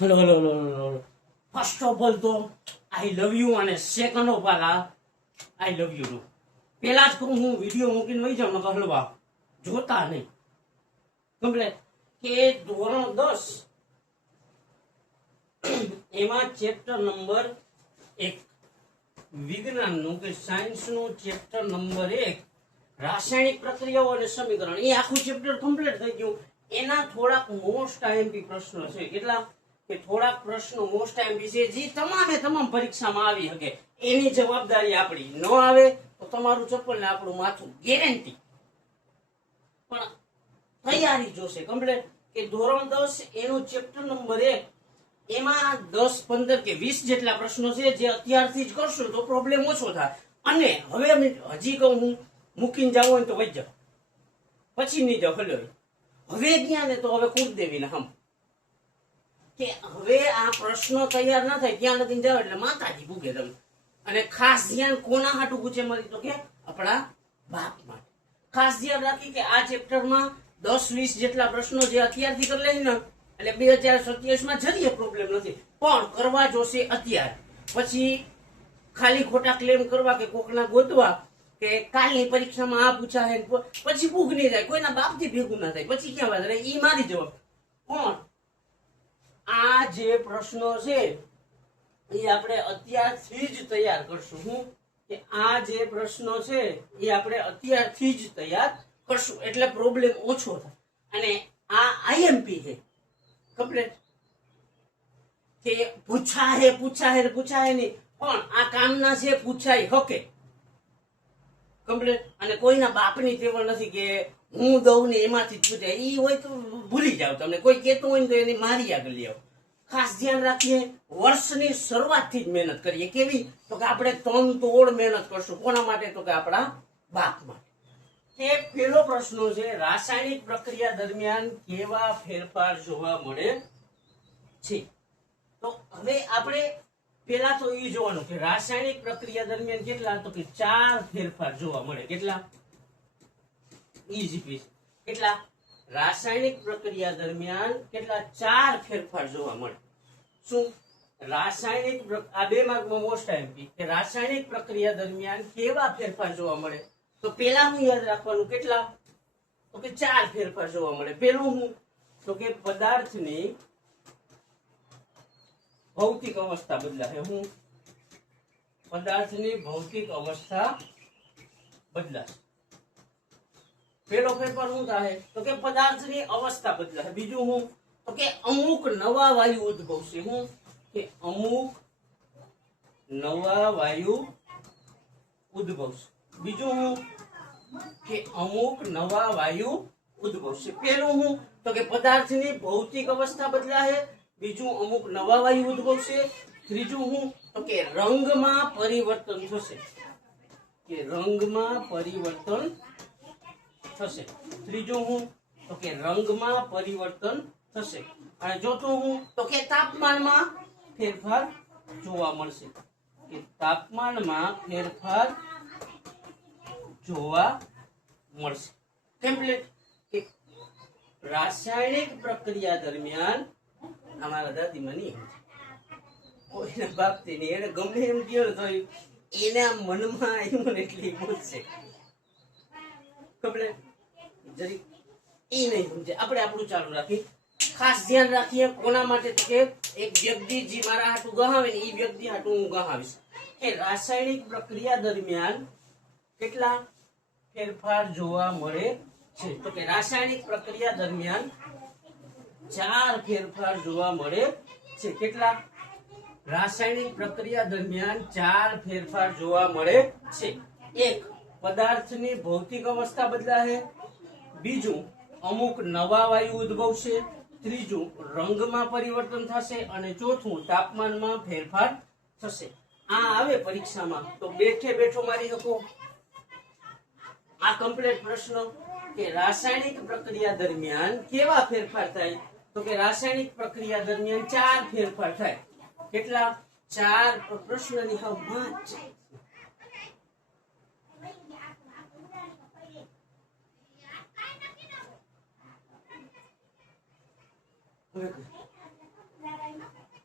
Hello hello hello hello first of all તો આઈ love you અને second of all I love you નું પેલા જ કહું હું વિડીયો મૂકીને વહી જાઉં નકર હલવા જોતા નહીં કમ્પ્લેટ કે ધોરણ 10 એમાં ચેપ્ટર નંબર 1 વિજ્ઞાનનું કે સાયન્સનું ચેપ્ટર નંબર 1 રાસાયણિક પ્રક્રિયાઓ અને સમીકરણ એ આખું ચેપ્ટર કમ્પ્લીટ થઈ ગયું. એના થોડાક મોસ્ટ આઈએમપી પ્રશ્નો છે. કેટલા કે થોડાક પ્રશ્નો મોસ્ટ આઈએમપી છે જે તમામ પરીક્ષામાં આવી શકે. એની જવાબદારી આપણી. ન આવે તો તમારું ચપ્પલ ને આપણું માથું, ગેરંટી. પણ તૈયારી જોશે કમ્પ્લીટ કે ધોરણ 10 એનું ચેપ્ટર નંબર 1 એમાં 10, 15 કે 20 જેટલા પ્રશ્નો છે જે અત્યારથી જ કરશો તો પ્રોબ્લેમ ઓછો થાય. અને હવે હજી કહું હું મૂકીને જાવ હોય તો વઈ જાવ, પછી નહીં જાવ હલ્યો. હવે ક્યાં ને તો હવે કૂદ દેવી ને હમ કે હવે આ પ્રશ્નો તૈયાર ના થાય ત્યાં લગીને જાવ એટલે માતાજી ભૂગે તમે. અને ખાસ ધ્યાન કોના હાટું પૂછે મારી તો કે આપણા બાપ માટે. ખાસ ધ્યાન રાખી કે આ ચેપ્ટરમાં 10-20 જેટલા પ્રશ્નો જે અત્યારથી કરી લઈ ને એટલે 2027 માં જરીએ પ્રોબ્લેમ નથી, પણ કરવા જોશે અત્યારે. પછી ખાલી ખોટા ક્લેમ કરવા કે કોકના ગોતવા કે કાલની પરીક્ષામાં આ પૂછાય પછી ભૂખ નહીં જાય, કોઈના બાપથી ભેગું ના થાય, પછી ક્યાં વાત રહે એ મારી જવાબ. પણ આ જે પ્રશ્નો છે એ આપણે અત્યારથી જ તૈયાર કરશું. હું કે આ જે પ્રશ્નો છે એ આપણે અત્યારથી જ તૈયાર કરશું એટલે પ્રોબ્લેમ ઓછો થાય. અને આ આઈએમપી છે કમ્પ્લીટ કે પૂછાય નહીં, પણ આ કામના છે, પૂછાય હકે કમ્પ્લીટ. અને કોઈના બાપની ટેવલ નથી કે હું દઉં ને એમાંથી જ પૂછાય. એ હોય તો ભૂલી જાવ. તમને કોઈ કહેતું હોય ને તો એની મારી આગળ લઈ આવો. ખાસ ધ્યાન રાખીએ વર્ષની શરૂઆતથી જ મહેનત કરીએ. કેવી તો કે આપણે તન તોડ મહેનત કરશું. કોના માટે તો કે આપણા બાપ માટે. તે પહેલો પ્રશ્ન છે રાસાયણિક પ્રક્રિયા દરમિયાન કેવા ફેરફાર જોવા મળે છે. તો હવે આપણે પેલા તો એ જોવાનું કે રાસાયણિક પ્રક્રિયા દરમિયાન કેટલા તો કે 4 ફેરફાર જોવા મળે. કેટલા? Easy piece. કેટલા? રાસાયણિક પ્રક્રિયા દરમિયાન કેટલા? 4 ફેરફાર જોવા મળે. શું? રાસાયણિક આ 2 માર્કમાં મોસ્ટ આઈએમપી કે રાસાયણિક પ્રક્રિયા દરમિયાન કેવા ફેરફાર જોવા મળે. તો પેલા હું યાદ રાખવાનું કેટલા તો કે 4 ફેરફાર જોવા મળે. પેલું હું તો કે પદાર્થની ભૌતિક અવસ્થા બદલાશે. હું પદાર્થની ભૌતિક અવસ્થા બદલાશે. પેલો ફેરફાર શું થાય તો કે પદાર્થની અવસ્થા બદલાશે. બીજું હું તો કે અમુક નવા વાયુ ઉદ્ભવશે. હું કે અમુક નવા વાયુ ઉદ્ભવશે. બીજું હું કે અમુક નવા વાયુ ઉદ્ભવશે. પેલું હું તો કે પદાર્થની ભૌતિક અવસ્થા બદલાશે. બીજું અમુક નવા વાયુ ઉદ્ભવશે. ત્રીજું હું તો કે રંગમાં પરિવર્તન થશે. કે રંગમાં પરિવર્તન થશે. ત્રીજું હું તો કે રંગમાં પરિવર્તન થશે. અને ચોથું હું તો કે તાપમાનમાં ફેરફાર જોવા મળશે. કે તાપમાનમાં ફેરફાર જોવા મળશે. કમ્પ્લીટ કે રાસાયણિક પ્રક્રિયા દરમિયાન અમારા દાદીમાં નહીં કોઈના બાપથી નહીં, એને ગમે એમ કહ્યું તો એના મનમાં આવ્યું એટલી બોલશે કમ્પ્લીટ જરી એ નહીં સમજે. આપણે આપણું ચાલુ રાખી. ખાસ ધ્યાન રાખીએ કોના માટે તો કે એક વ્યક્તિ જે મારા હાટું ગહાવે ને એ વ્યક્તિ હાટું હું ગહાવીશ કે રાસાયણિક પ્રક્રિયા દરમિયાન કેટલા ફેરફાર જોવા મળે છે. તો કે રાસાયણિક પ્રક્રિયા દરમિયાન 4 ફેરફાર જોવા મળે છે. કેટલા? રાસાયણિક પ્રક્રિયા દરમિયાન 4 ફેરફાર જોવા મળે છે. એક, પદાર્થની ભૌતિક અવસ્થા બદલાશે. બીજું, અમુક નવા વાયુ ઉદ્ભવશે. ત્રીજું, રંગમાં પરિવર્તન થશે. અને ચોથું, તાપમાનમાં ફેરફાર થશે. આ આવે પરીક્ષામાં તો બેઠે બેઠો મારી શકો આ કમ્પ્લીટ પ્રશ્ન કે રાસાયણિક પ્રક્રિયા દરમિયાન કેવા ફેરફાર થાય. તો કે રાસાયણિક પ્રક્રિયા દરમિયાન 4 ફેરફાર થાય. કેટલા? 4 પ્રશ્નની હવાત છે.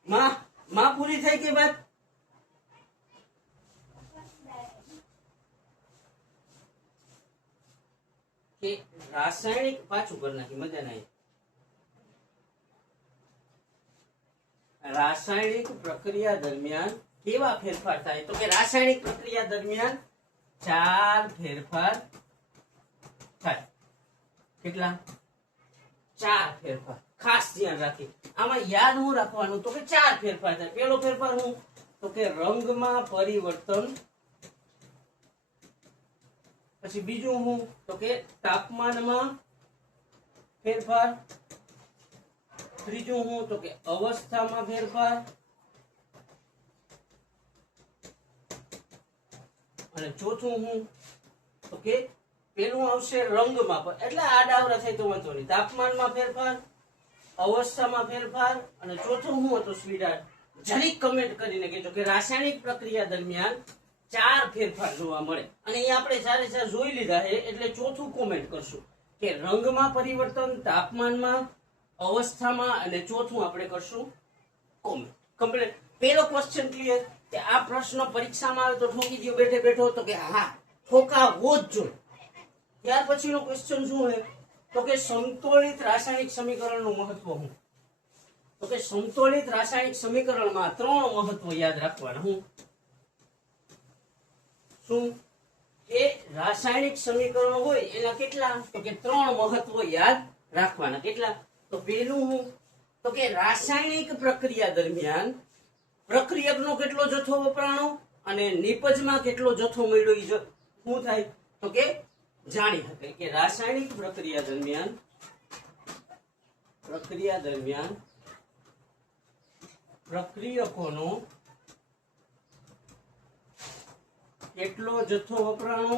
માં પૂરી થઈ ગઈ વાત? કે રાસાયણિક પાછું કરી નાખી મજા નહીં. રાસાયણિક પ્રક્રિયા દરમિયાન કેવા ફેરફાર થાય? તો કે રાસાયણિક પ્રક્રિયા દરમિયાન 4 ફેરફાર થાય. કેટલા? 4 ફેરફાર. ખાસ ધ્યાન રાખી. આમાં યાદ હું રાખવાનું? તો કે 4 ફેરફાર થાય. પહેલો ફેરફાર હું? તો કે રંગમાં પરિવર્તન. પછી બીજું હું? તો કે તાપમાનમાં ફેરફાર. ત્રીજું હું? તો કે અવસ્થામાં ફેરફાર. અને ચોથું હું? તો કે પેલું આવશે રંગમાં, એટલે આડાવરા થાય તો વાંધો નહીં. તાપમાનમાં ફેરફાર, અવસ્થામાં ફેરફાર, અને ચોથું હું હતું સ્વીટહાર્ટ? જરીક કમેન્ટ કરીને કહેજો કે રાસાયણિક પ્રક્રિયા દરમિયાન 4 ફેરફાર જોવા મળે. અને એ આપણે 4 જોઈ લીધા છે, એટલે ચોથું કોમેન્ટ કરશું કે રંગમાં પરિવર્તન, તાપમાનમાં, અવસ્થામાં, અને ચોથું આપણે કરશું કોમેન્ટ. કમ્પ્લીટ. પહેલો ક્વેશ્ચન ક્લિયર? કે આ પ્રશ્ન પરીક્ષામાં આવે તો ઠોકી દો બેઠે બેઠો? તો કે હા, ઠોકાવો જ જોઈએ. ત્યાર પછીનો ક્વેશ્ચન શું છે? તો કે સમતોલિત રાસાયણિક સમીકરણનું મહત્વ શું? તો કે સમતોલિત રાસાયણિક સમીકરણમાં 3 મહત્વ યાદ રાખવાના. હું શું? એ રાસાયણિક સમીકરણો હોય એના કેટલા? તો કે 3 મહત્વ યાદ રાખવાના. કેટલા? તો પહેલું હું? તો કે રાસાયણિક પ્રક્રિયા દરમિયાન પ્રક્રિયકનો કેટલો જથ્થો વપરાણો અને નિપજમાં કેટલો જથ્થો મળ્યો એ શું થાય? તો કે જાણી શકાય કે રાસાયણિક પ્રક્રિયા દરમિયાન પ્રક્રિયકોનો કેટલો જથ્થો વપરાણો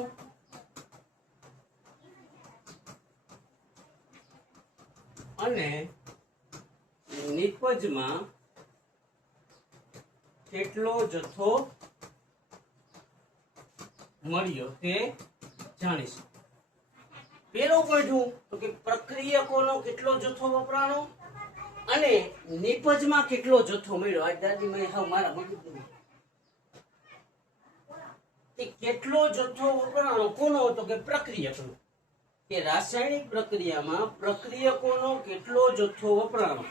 અને નિપજમાં કેટલો જથ્થો મળ્યો તે જાણીશું. પેલો પોઈન્ટ હું? તો કે પ્રક્રિયકોનો કેટલો જથ્થો વપરાણો અને નિપજમાં કેટલો જથ્થો મળ્યો. આજ દાદી મેં હા મારા મગજનું કેટલો જથ્થો વપરાણો કોનો? તો કે પ્રક્રિયકનો. કે રાસાયણિક પ્રક્રિયામાં પ્રક્રિયકોનો કેટલો જથ્થો વપરાણો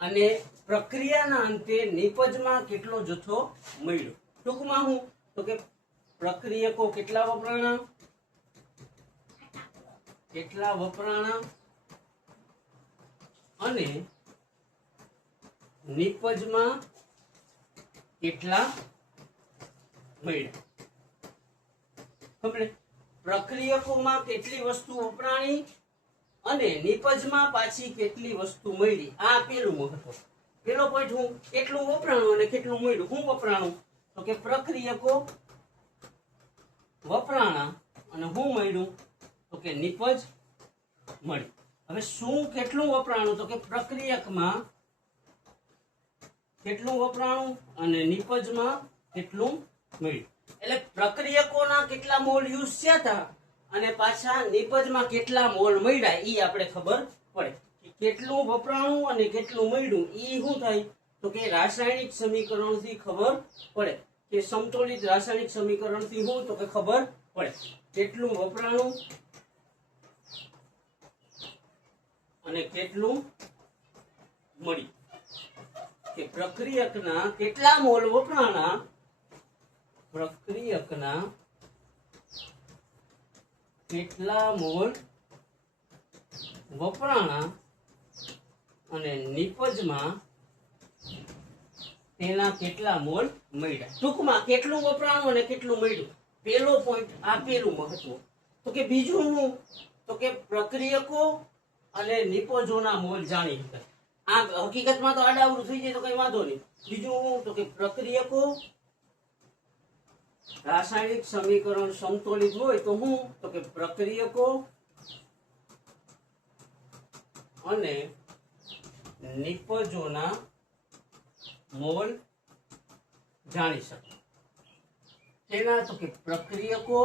અને પ્રક્રિયાના અંતે નિપજમાં કેટલો જથ્થો મળ્યો. ટૂંકમાં હું? તો કે પ્રક્રિયકો કેટલા વપરાણા અને નિપજમાં કેટલા મળ્યા. કમ્પ્લીટ. પ્રક્રિયકોમાં કેટલી વસ્તુ વપરાણી અને નિપજમાં પાછી કેટલી વસ્તુ મળી. આ પેલું મહત્વ. પેલો પોઈન્ટ હું? કેટલું વપરાણું અને કેટલું મળ્યું. શું વપરાણું? તો કે પ્રક્રિયકો વપરાણા અને શું મળ્યું? તો કે નિપજ મળી. હવે શું કેટલું વપરાણું? તો કે પ્રક્રિયકમાં કેટલું વપરાણું અને નિપજમાં કેટલું મળ્યું. એટલે પ્રક્રિયકોના કેટલા મોલ યુઝ થયા હતા અને પાછા નિપજમાં કેટલા મોલ મળ્યા એ આપણે ખબર પડે. કેટલું વપરાણું અને કેટલું મળ્યું એ શું થાય? તો કે રાસાયણિક સમીકરણથી ખબર પડે. કે સમતોલિત રાસાયણિક સમીકરણથી શું? તો કે ખબર પડે કેટલું વપરાણું અને કેટલું મળ્યું. કે પ્રક્રિયકના કેટલા મોલ વપરાણા, પ્રક્રિયકના કેટલા મોલ વપરાણા અને નિપજમાં તેના કેટલા મોલ મળ્યા. ટૂંકમાં કેટલું વપરાણું અને કેટલું મળ્યું. પેલો પોઈન્ટ આ પેલું મહત્વ. તો કે બીજું હું? તો કે પ્રક્રિયકો અને નિપજોના મોલ જાણી શકાય. આ હકીકતમાં તો આડાવડું થઈ જાય તો કઈ વાંધો નહીં. બીજું હું? તો કે પ્રક્રિયકો રાસાયણિક સમીકરણ સમતોલિત હોય તો હું? તો કે પ્રક્રિયકો અને નિપજોના મોલ જાણી શકાય. તેના? તો કે પ્રક્રિયકો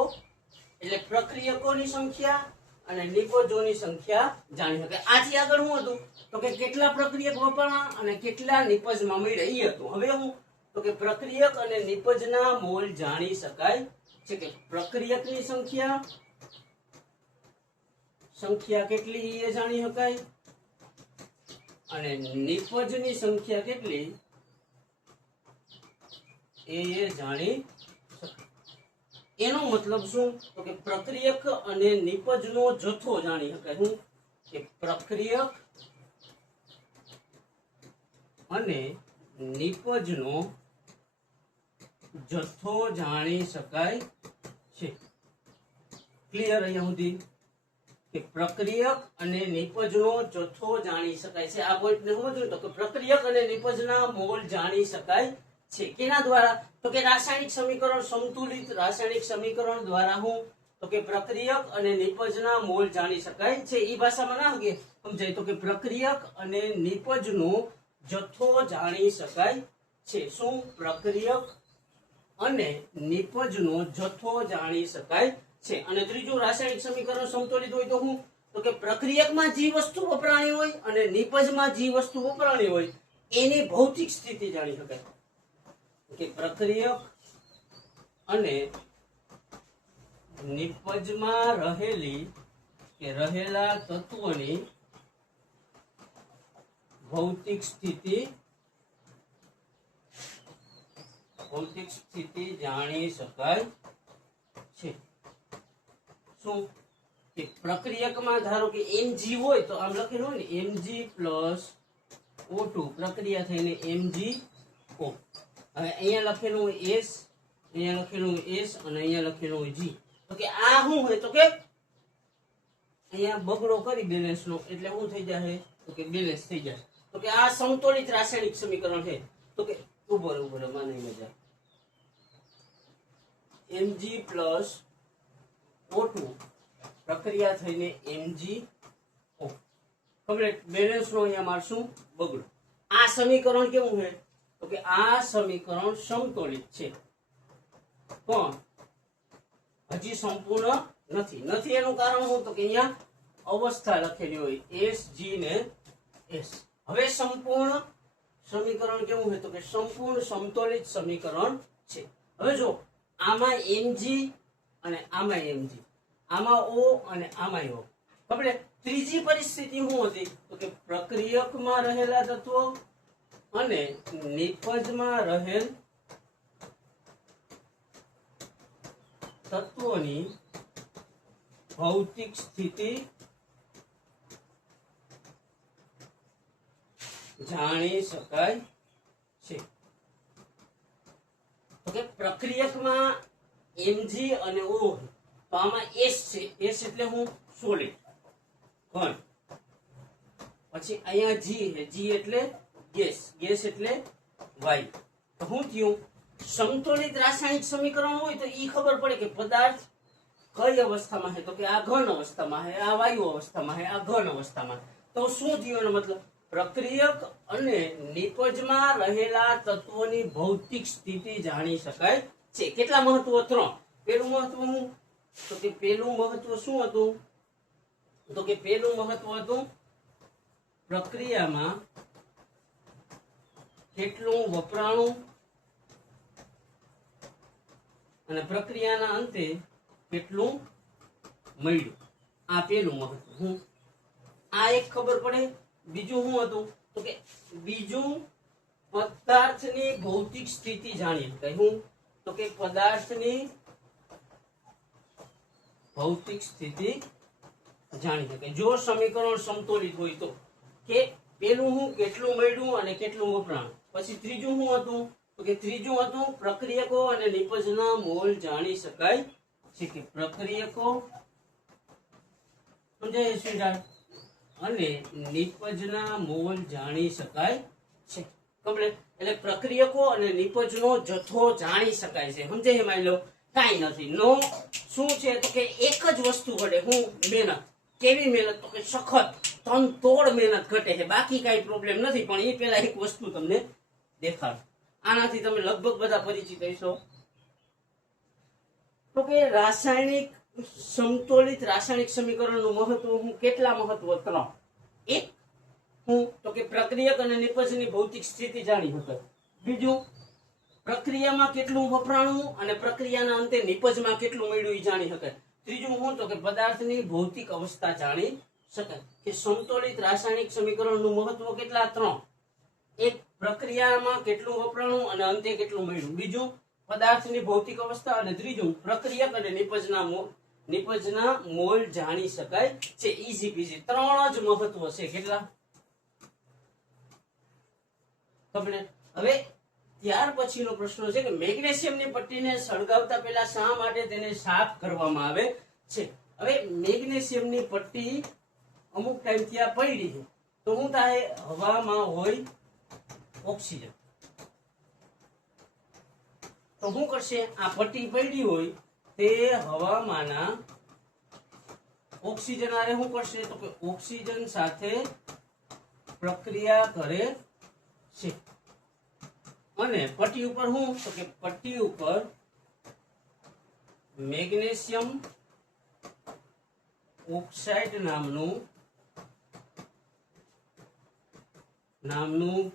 એટલે પ્રક્રિયકોની સંખ્યા અને નિપજોની સંખ્યા જાણી શકાય. આથી આગળ શું હતું તો કે કેટલા પ્રક્રિયક વપરાણા અને કેટલા નિપજમાં મળ્યા એ હતું. હવે હું તો કે પ્રક્રિયક અને નિપજના મોલ જાણી શકાય છે કે પ્રક્રિયકની સંખ્યા કેટલી એ જાણી શકાય અને નિપજની સંખ્યા કેટલી એ જાણી શકાય. એનો મતલબ શું તો કે પ્રક્રિયક અને નિપજનો જથ્થો જાણી શકાય. શું કે પ્રક્રિયક અને નિપજનો જથ્થો જાણી શકાય છે. ક્લિયર અહીંયા સુધી કે પ્રક્રિયક અને નિપજનો જથ્થો જાણી શકાય છે. આ પોઈન્ટ ને સમજવું તો કે પ્રક્રિયક અને નિપજના મોલ જાણી શકાય છે. કેના દ્વારા તો કે રાસાયણિક સમીકરણ, સંતુલિત રાસાયણિક સમીકરણ દ્વારા હું તો કે પ્રક્રિયક અને નિપજના મોલ જાણી શકાય છે. એ ભાષામાં ના સમજાય તો કે પ્રક્રિયક અને નિપજનો જથ્થો જાણી શકાય છે. શું? પ્રક્રિયક અને નિપજનો જથ્થો જાણી શકાય છે. અને ત્રીજું રાસાયણિક સમીકરણ સમતોલિત હોય તો હું તો કે પ્રક્રિયકમાં જે વસ્તુ વપરાણી હોય અને નિપજમાં જે વસ્તુ વપરાણી હોય એની ભૌતિક સ્થિતિ જાણી શકાય. કે પ્રક્રિયક અને નિપજમાં રહેલા તત્વોની ભૌતિક સ્થિતિ જાણી શકાય છે. શું? કે પ્રક્રિયકમાં ધારો કે Mg હોય તો આમ લખેલું હોય ને Mg પ્લસ O2 પ્રક્રિયા થઈને MgO. હવે અહીંયા લખેલું હોય S, અહીંયા લખેલું હોય S અને અહીંયા લખેલું હોય G. તો કે આ શું હોય તો કે અહીંયા બગડો કરી બેલેન્સ નો એટલે શું થઈ જાય તો કે બેલેન્સ થઈ જાય. તો કે આ સમતોલિત રાસાયણિક સમીકરણ છે. તો કે ઉભર માની મજા Mg પ્લસ O2 પ્રક્રિયા થઈને MgO કમ્પ્લીટ બેલેન્સ નો અહીંયા મારશું બગડો. આ સમીકરણ કેવું છે તો કે આ સમીકરણ સમતોલિત છે પણ હજી સંપૂર્ણ નથી. એનું કારણ શું તો કે અહીંયા અવસ્થા લખેલી હોય S, G ને S. હવે સંપૂર્ણ સમીકરણ કેવું છે તો કે સંપૂર્ણ સમતોલિત સમીકરણ છે. હવે જો આમાં Mg અને આમાં Mg, આમાં O અને આમાં O. આપણે ત્રીજી પરિસ્થિતિ શું હતી તો કે પ્રક્રિયકમાં રહેલા તત્વો અને નિપજમાં રહેલ તત્વોની ભૌતિક સ્થિતિ જાણી શકાય છે. તો કે પ્રક્રિયકમાં Mg અને O તો આમાં S છે. S એટલે હું સોલિડ ઘન. પછી અહીંયા G છે. G એટલે ગેસ. ગેસ એટલે વાયુ. તો શું થયું સમતોલિત રાસાયણિક સમીકરણ હોય તો ઈ ખબર પડે કે પદાર્થ કઈ અવસ્થામાં છે તો કે આ ઘન અવસ્થામાં છે, આ વાયુ અવસ્થામાં છે, આ ઘન અવસ્થામાં. તો શું થયું એનો મતલબ પ્રક્રિયક અને નિપજમાં રહેલા તત્વોની ભૌતિક સ્થિતિ જાણી શકાય છે. કેટલા મહત્વ? 3. પેલું મહત્વ શું તો કે પેલું મહત્વ શું હતું તો કે પેલું મહત્વ હતું પ્રક્રિયામાં કેટલું વપરાણું અને પ્રક્રિયાના અંતે કેટલું મળ્યું. આ પેલું મહત્વ. હું આ એક ખબર પડે. બીજું શું હતું તો કે બીજું પદાર્થની ભૌતિક સ્થિતિ જાણી શકાય. હું તો કે પદાર્થની ભૌતિક સ્થિતિ જાણી શકાય જો સમીકરણ સમતોલિત હોય તો. કે પેલું હું કેટલું મળ્યું અને કેટલું વપરાણું. પછી ત્રીજું શું હતું તો કે ત્રીજું હતું પ્રક્રિયકો અને નિપજના મોલ જાણી શકાય છે. કે પ્રક્રિયકો સમજાય સ્વીકાર અને નિપજના મોલ જાણી શકાય છે. કમ્પ્લીટ. એટલે પ્રક્રિયકો અને નિપજનો જથ્થો જાણી શકાય છે. સમજાય? માની લો કાંઈ નથી. નો શું છે તો કે એક જ વસ્તુ ઘટે. હું મહેનત. કેવી મહેનત તો કે સખત તનતોડ મહેનત ઘટે છે. બાકી કાંઈ પ્રોબ્લેમ નથી. પણ એ પેલા એક વસ્તુ તમને દેખાડ. આનાથી તમે લગભગ બધા પરિચિત હશો. તો કે રાસાયણિક સમતોલિત રાસાયણિક સમીકરણનું મહત્વ હું કેટલા મહત્વ 3 એક હું તો કે પ્રક્રિયક અને નિપજની ભૌતિક સ્થિતિ જાણી શકાય, બીજું પ્રક્રિયામાં કેટલું વપરાણું અને પ્રક્રિયાના અંતે નિપજમાં કેટલું મળ્યું એ જાણી શકાય, ત્રીજું હું તો કે પદાર્થની ભૌતિક અવસ્થા જાણી શકાય. કે સમતોલિત રાસાયણિક સમીકરણનું મહત્વ કેટલા 3 એક પ્રક્રિયામાં કેટલું વપરાણું અને અંતે કેટલું મળ્યું, બીજું પદાર્થની ભૌતિક અવસ્થા અને ત્રીજું પ્રક્રિયક અને નિપજના મોલ જાણી શકાય છે. ઈઝી પીઝી 3 જ મહત્વ છે. કેટલા કમ્પ્લીટ. હવે ત્યાર પછીનો પ્રશ્ન છે કે મેગ્નેશિયમની પટ્ટીને સળગાવતા પહેલા શા માટે તેને સાફ કરવામાં આવે છે. હવે મેગ્નેશિયમની પટ્ટી અમુક ટાઈમ ત્યાં પડી છે તો શું થાય, હવામાં હોય ઓક્સિજન, તો શું કરશે, આ પટ્ટી પડી હોય તે હવામાંના ઓક્સિજન આરે શું કરશે તો કે ઓક્સિજન સાથે પ્રક્રિયા કરે છે અને પટ્ટી ઉપર શું તો કે પટ્ટી ઉપર મેગ્નેશિયમ ઓક્સાઇડ નામનું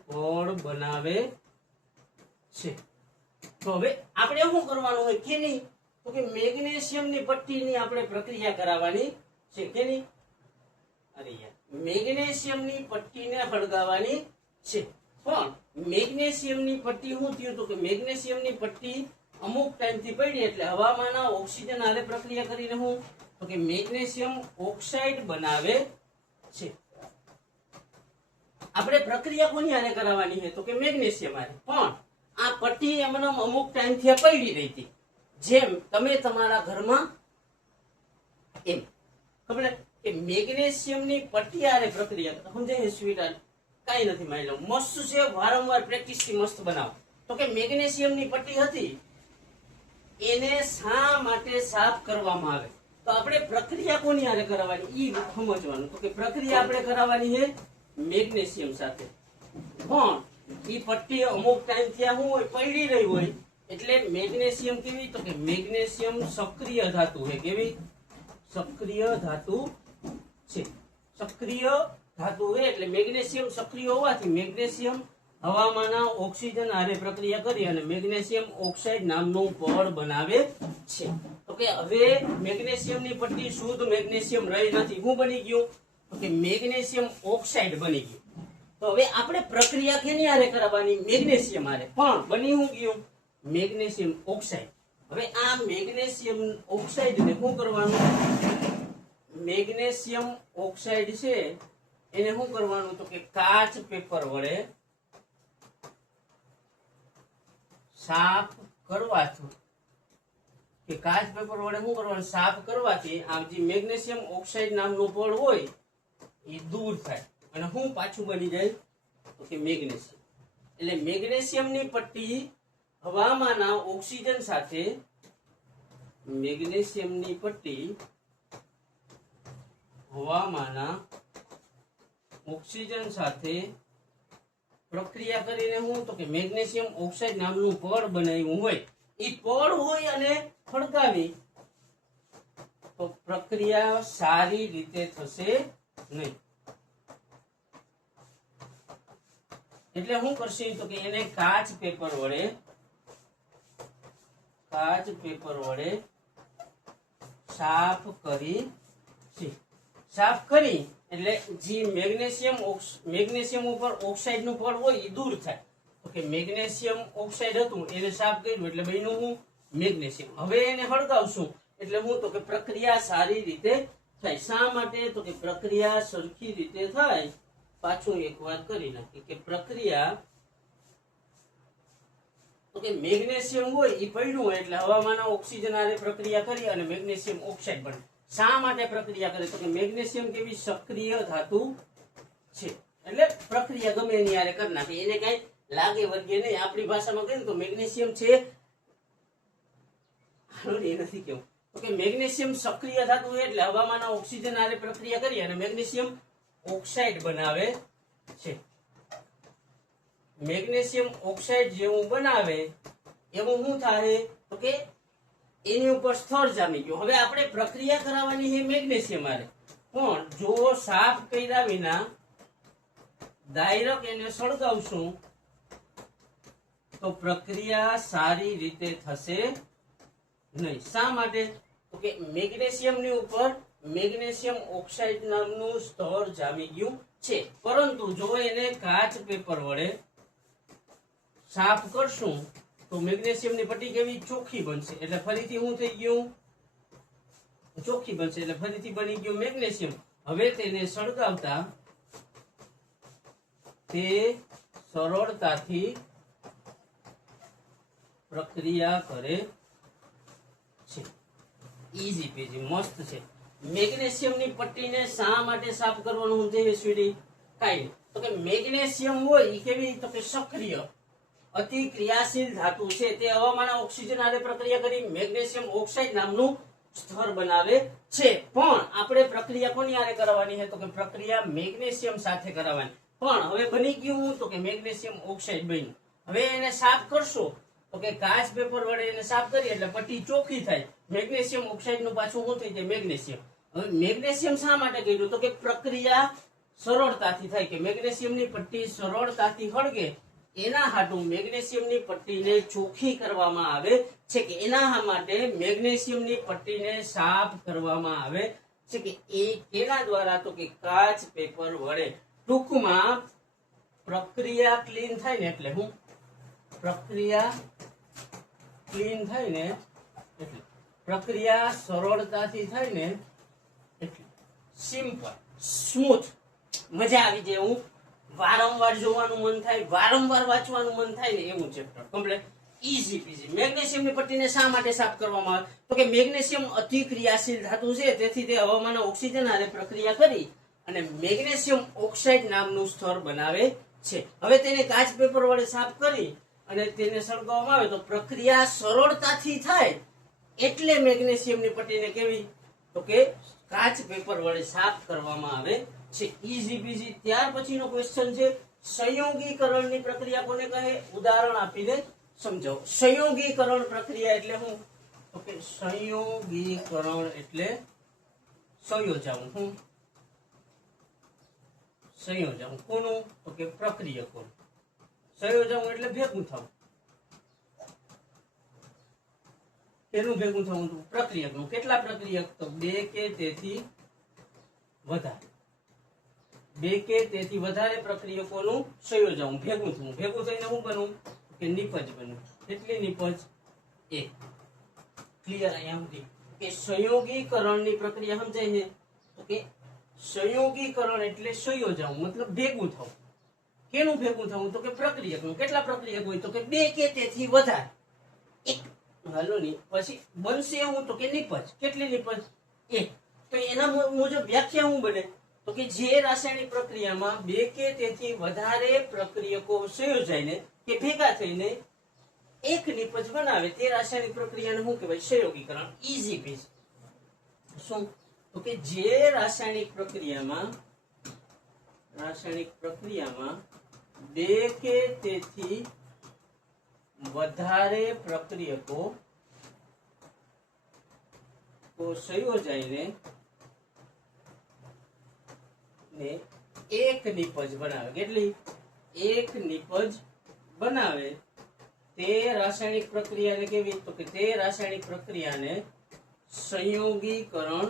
પડ બનાવે છે. તો હવે આપણે શું કરવાનું હોય કે નહીં તો કે મેગ્નેશિયમની પટ્ટીની આપણે પ્રક્રિયા કરાવવાની છે કે નહીં, અરે યાર મેગ્નેશિયમની પટ્ટીને સળગાવવાની છે. પણ મેગ્નેશિયમની પટ્ટી શું થયું તો કે મેગ્નેશિયમની પટ્ટી અમુક ટાઈમથી પડી એટલે હવામાંના ઓક્સિજન હારે પ્રક્રિયા કરીને હું તો કે મેગ્નેશિયમ ઓક્સાઇડ બનાવે છે. આપણે પ્રક્રિયા કોની હારે કરાવવાની છે તો કે મેગ્નેશિયમ હારે, પણ આ પટ્ટી એમને અમુક ટાઈમથી પડી રહી હતી, જેમ તમે તમારા ઘરમાં એમ ખબર કે મેગ્નેશિયમની પટ્ટી હારે પ્રક્રિયા સમજાય સ્વીટ કઈ નથી માની લો મસ્ત છે, વારંવાર પ્રેક્ટિસ થી મસ્ત બનાવો. તો કે મેગ્નેશિયમની પટ્ટી હતી એને શા માટે સાફ કરવામાં આવે તો આપણે પ્રક્રિયા કોની હારે કરાવવાની ઈ સમજવાનું. તો કે પ્રક્રિયા આપણે કરાવવાની છે મેગ્નેશિયમ સાથે, પણ ઈ પટ્ટી અમુક ટાઈમ થયા શું હોય પડી રહી હોય એટલે મેગ્નેશિયમ કેવી તો કે મેગ્નેશિયમ સક્રિય ધાતુ છે. કેવી સક્રિય ધાતુ છે, સક્રિય ધાતુ છે એટલે મેગ્નેશિયમ સક્રિય હોવાથી મેગ્નેશિયમ હવામાંના ઓક્સિજન હારે પ્રક્રિયા કરી અને મેગ્નેશિયમ ઓક્સાઇડ નામનું પડ બનાવે છે. તો કે હવે મેગ્નેશિયમની પટ્ટી શુદ્ધ મેગ્નેશિયમ રહી નથી, શું બની ગયું તો કે મેગ્નેશિયમ ઓક્સાઇડ બની ગયું. તો હવે આપણે પ્રક્રિયા કેની હારે કરાવવાની મેગ્નેશિયમ હારે, પણ બની શું ગયું મેગ્નેશિયમ ઓક્સાઇડ. હવે આ મેગ્નેશિયમ ઓક્સાઇડને શું કરવાનું, મેગ્નેશિયમ ઓક્સાઇડ છે એને શું કરવાનું તો કે કાચ પેપર વડે સાફ કરવાથી કે કાચ પેપર વડે શું કરવાનું સાફ કરવાથી આ જે મેગ્નેશિયમ ઓક્સાઇડ નામનું પડ હોય એ દૂર થાય અને શું પાછું બની જાય તો કે મેગ્નેશિયમ. એટલે મેગ્નેશિયમની પટ્ટી હવામાંના ઓક્સિજન સાથે મેગ્નેશિયમની પટ્ટી હવામાંના ઓક્સિજન સાથે પ્રક્રિયા કરીને હું તો કે મેગ્નેશિયમ ઓક્સાઇડ નામનું પડ બનાવ્યું હોય એ પડ હોય અને સળગાવી તો પ્રક્રિયા સારી રીતે થશે નહીં. એટલે શું કરશે તો કે એને કાચ પેપર વડે સાફ કરી છે. સાફ કરી એટલે જે મેગ્નેશિયમ ઉપર ઓક્સાઇડ નું પડ હોય એ દૂર થાય. તો કે મેગ્નેશિયમ ઓક્સાઇડ હતું એને સાફ કર્યું એટલે બન્યું હું મેગ્નેશિયમ. હવે એને હળગાવશું એટલે હું તો કે પ્રક્રિયા સારી રીતે થાય. શા માટે તો કે પ્રક્રિયા સરખી રીતે થાય. પાછું એક વાત કરી નાખી કે પ્રક્રિયા તો કે મેગ્નેશિયમ હોય એ પડ્યું હોય એટલે હવામાંના ઓક્સિજન હારે પ્રક્રિયા કરી અને મેગ્નેશિયમ ઓક્સાઇડ બને. શા માટે પ્રક્રિયા કરે તો કે મેગ્નેશિયમ કેવી સક્રિય ધાતુ છે એટલે પ્રક્રિયા ગમે એની હારે કરી નાખે, એને કઈ લાગે વર્ગે નહીં. આપણી ભાષામાં કહીએ તો મેગ્નેશિયમ છે એ નથી કેવું તો કે મેગ્નેશિયમ સક્રિય ધાતુ એટલે હવામાંના ઓક્સિજન હારે પ્રક્રિયા કરી અને મેગ્નેશિયમ ઓક્સાઇડ બનાવે છે. મેગ્નેશિયમ ઓક્સાઇડ જેવું બનાવે એવું શું થાય તો કે એની ઉપર સ્તર જામી ગયું. હવે આપણે પ્રક્રિયા કરાવવાની છે મેગ્નેશિયમ હારે, પણ જો સાફ કર્યા વિના ડાયરેક્ટ એને સળગાવશું તો પ્રક્રિયા સારી રીતે થશે નહીં. શા માટે? તો કે મેગ્નેશિયમની ઉપર મેગ્નેશિયમ ઓક્સાઇડ નામનું સ્તર જામી ગયું છે. પરંતુ જો એને કાચ પેપર વડે સાફ કરશું તો મેગ્નેશિયમની પટ્ટી કેવી ચોખ્ખી બનશે, એટલે ફરીથી શું થઈ ગયું? ચોખ્ખી બનશે, એટલે ફરીથી બની ગયું મેગ્નેશિયમ. હવે તેને સળગાવતા તે સરળતાથી પ્રક્રિયા કરે છે. ઈઝી પેજી, મસ્ત છે. મેગ્નેશિયમની પટ્ટીને શા માટે સાફ કરવાનું હું છે સ્વીટી? કાઈ નહીં. તો કે મેગ્નેશિયમ હોય એ કેવી? તો કે સક્રિય અતિ ક્રિયાશીલ ધાતુ છે. તે હવામાન ઓક્સિજન હારે પ્રક્રિયા કરી મેગ્નેશિયમ ઓક્સાઇડ નામનું સ્તર બનાવે છે. પણ આપણે પ્રક્રિયા કોની હારે કરવાની છે? તો કે પ્રક્રિયા મેગ્નેશિયમ સાથે કરાવવાની. પણ હવે બની ગયું તો કે મેગ્નેશિયમ ઓક્સાઇડ બન્યું. હવે એને સાફ કરશો તો કે કાચ પેપર વડે એને સાફ કરીએ એટલે પટ્ટી ચોખ્ખી થાય. મેગ્નેશિયમ ઓક્સાઇડ નું પાછું શું થઈ જાય? મેગ્નેશિયમ. હવે મેગ્નેશિયમ શા માટે કર્યું? તો કે પ્રક્રિયા સરળતાથી થાય, કે મેગ્નેશિયમની પટ્ટી સરળતાથી હળગે એના હાટુ મેગ્નેશિયમની પટ્ટીને ચોખ્ખી કરવામાં આવે છે, કે એના માટે મેગ્નેશિયમની પટ્ટીને સાફ કરવામાં આવે છે, કે એ કેના દ્વારા? તો કે કાચ પેપર વડે. ટૂંકમાં પ્રક્રિયા ક્લીન થાય ને એટલે હું પ્રક્રિયા ક્લીન થાય ને એટલે પ્રક્રિયા સરળતાથી થાય ને એટલે સિમ્પલ સ્મૂથ મજા આવી જાય. હું વારંવાર જોવાનું મન થાય, વારંવાર વાંચવાનું મન થાય ને એવું ચેપ્ટર કમ્પ્લીટ ઈઝી પીઝી. મેગ્નેશિયમની પટ્ટીને શા માટે સાફ કરવામાં આવે? તો કે મેગ્નેશિયમ અતિ ક્રિયાશીલ ધાતુ છે, તેથી તે હવામાન ઓક્સિજન હારે પ્રક્રિયા કરી અને મેગ્નેશિયમ ઓક્સાઇડ નામનું સ્તર બનાવે છે. હવે તેને કાચ પેપર વડે સાફ કરી અને તેને સળગાવવામાં આવે તો પ્રક્રિયા સરળતાથી થાય, એટલે મેગ્નેશિયમની પટ્ટીને કેવી? તો કે કાચ પેપર વડે સાફ કરવામાં આવે છે. ઈઝી પીઝી. ત્યાર પછીનો ક્વેશ્ચન છે સંયોગીકરણની પ્રક્રિયા કોને કહે? ઉદાહરણ આપીને સમજાવો. સંયોગીકરણ પ્રક્રિયા એટલે શું? તો કે સંયોગીકરણ એટલે સંયોજન. હું સંયોજન કોનું? તો કે પ્રક્રિયકો. સંયોજન એટલે ભેગું થવું. એનું ભેગું થવું હતું પ્રક્રિયકનું. કેટલા પ્રક્રિયક? તો બે કે તેથી વધારે. બે કે તેથી વધારે પ્રક્રિયકોનું સંયોજન ભેગું થવું. ભેગું થઈને શું બનવું? કે નિપજ બનવું. કેટલી નિપજ? એક. ક્લિયર? અહીંયા સુધી કે સંયોગીકરણની પ્રક્રિયા સમજાય છે? તો કે સંયોગીકરણ એટલે સંયોજન મતલબ ભેગું થવું. કેનું ભેગું થવું? તો કે પ્રક્રિયકનું. કેટલા પ્રક્રિયક હોય? તો કે બે કે તેથી વધારે. એક હાલો ની પછી બનશે હું તો કે નિપજ. કેટલી નિપજ? એક. તો એના મુજબ વ્યાખ્યા શું બને? તો કે જે રાસાયણિક પ્રક્રિયામાં બે કે તેથી વધારે પ્રક્રિયકો સંયોજાઈને કે ભેગા થઈને એક નિપજ બનાવે તે રાસાયણિક પ્રક્રિયાને શું કહેવાય? સંયોગીકરણ. Easy piece. શું? તો કે જે રાસાયણિક પ્રક્રિયામાં બે કે તેથી વધારે પ્રક્રિયકો સંયોજાઈને એક નિપજ બનાવે. કેટલી? એક નિપજ બનાવે તે રાસાયણિક પ્રક્રિયાને કેવી? તો કે તે રાસાયણિક પ્રક્રિયાને સંયોગીકરણ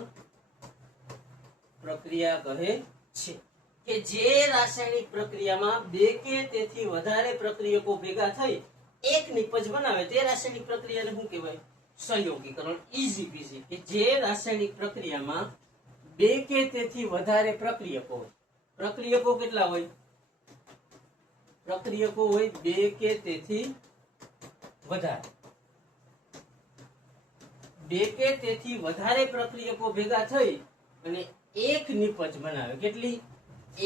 પ્રક્રિયા કહે છે. કે જે રાસાયણિક પ્રક્રિયામાં બે કે તેથી વધારે પ્રક્રિયકો ભેગા થઈ એક નિપજ બનાવે તે રાસાયણિક પ્રક્રિયાને શું કહેવાય? સંયોગીકરણ. ઈઝી પીઝી. કે જે રાસાયણિક પ્રક્રિયામાં બે કે તેથી વધારે પ્રક્રિયકો હોય. પ્રક્રિયકો કેટલા હોય? પ્રક્રિયકો હોય બે કે તેથી વધારે. બે કે તેથી વધારે પ્રક્રિયકો ભેગા થઈ અને એક નિપજ બનાવે. કેટલી?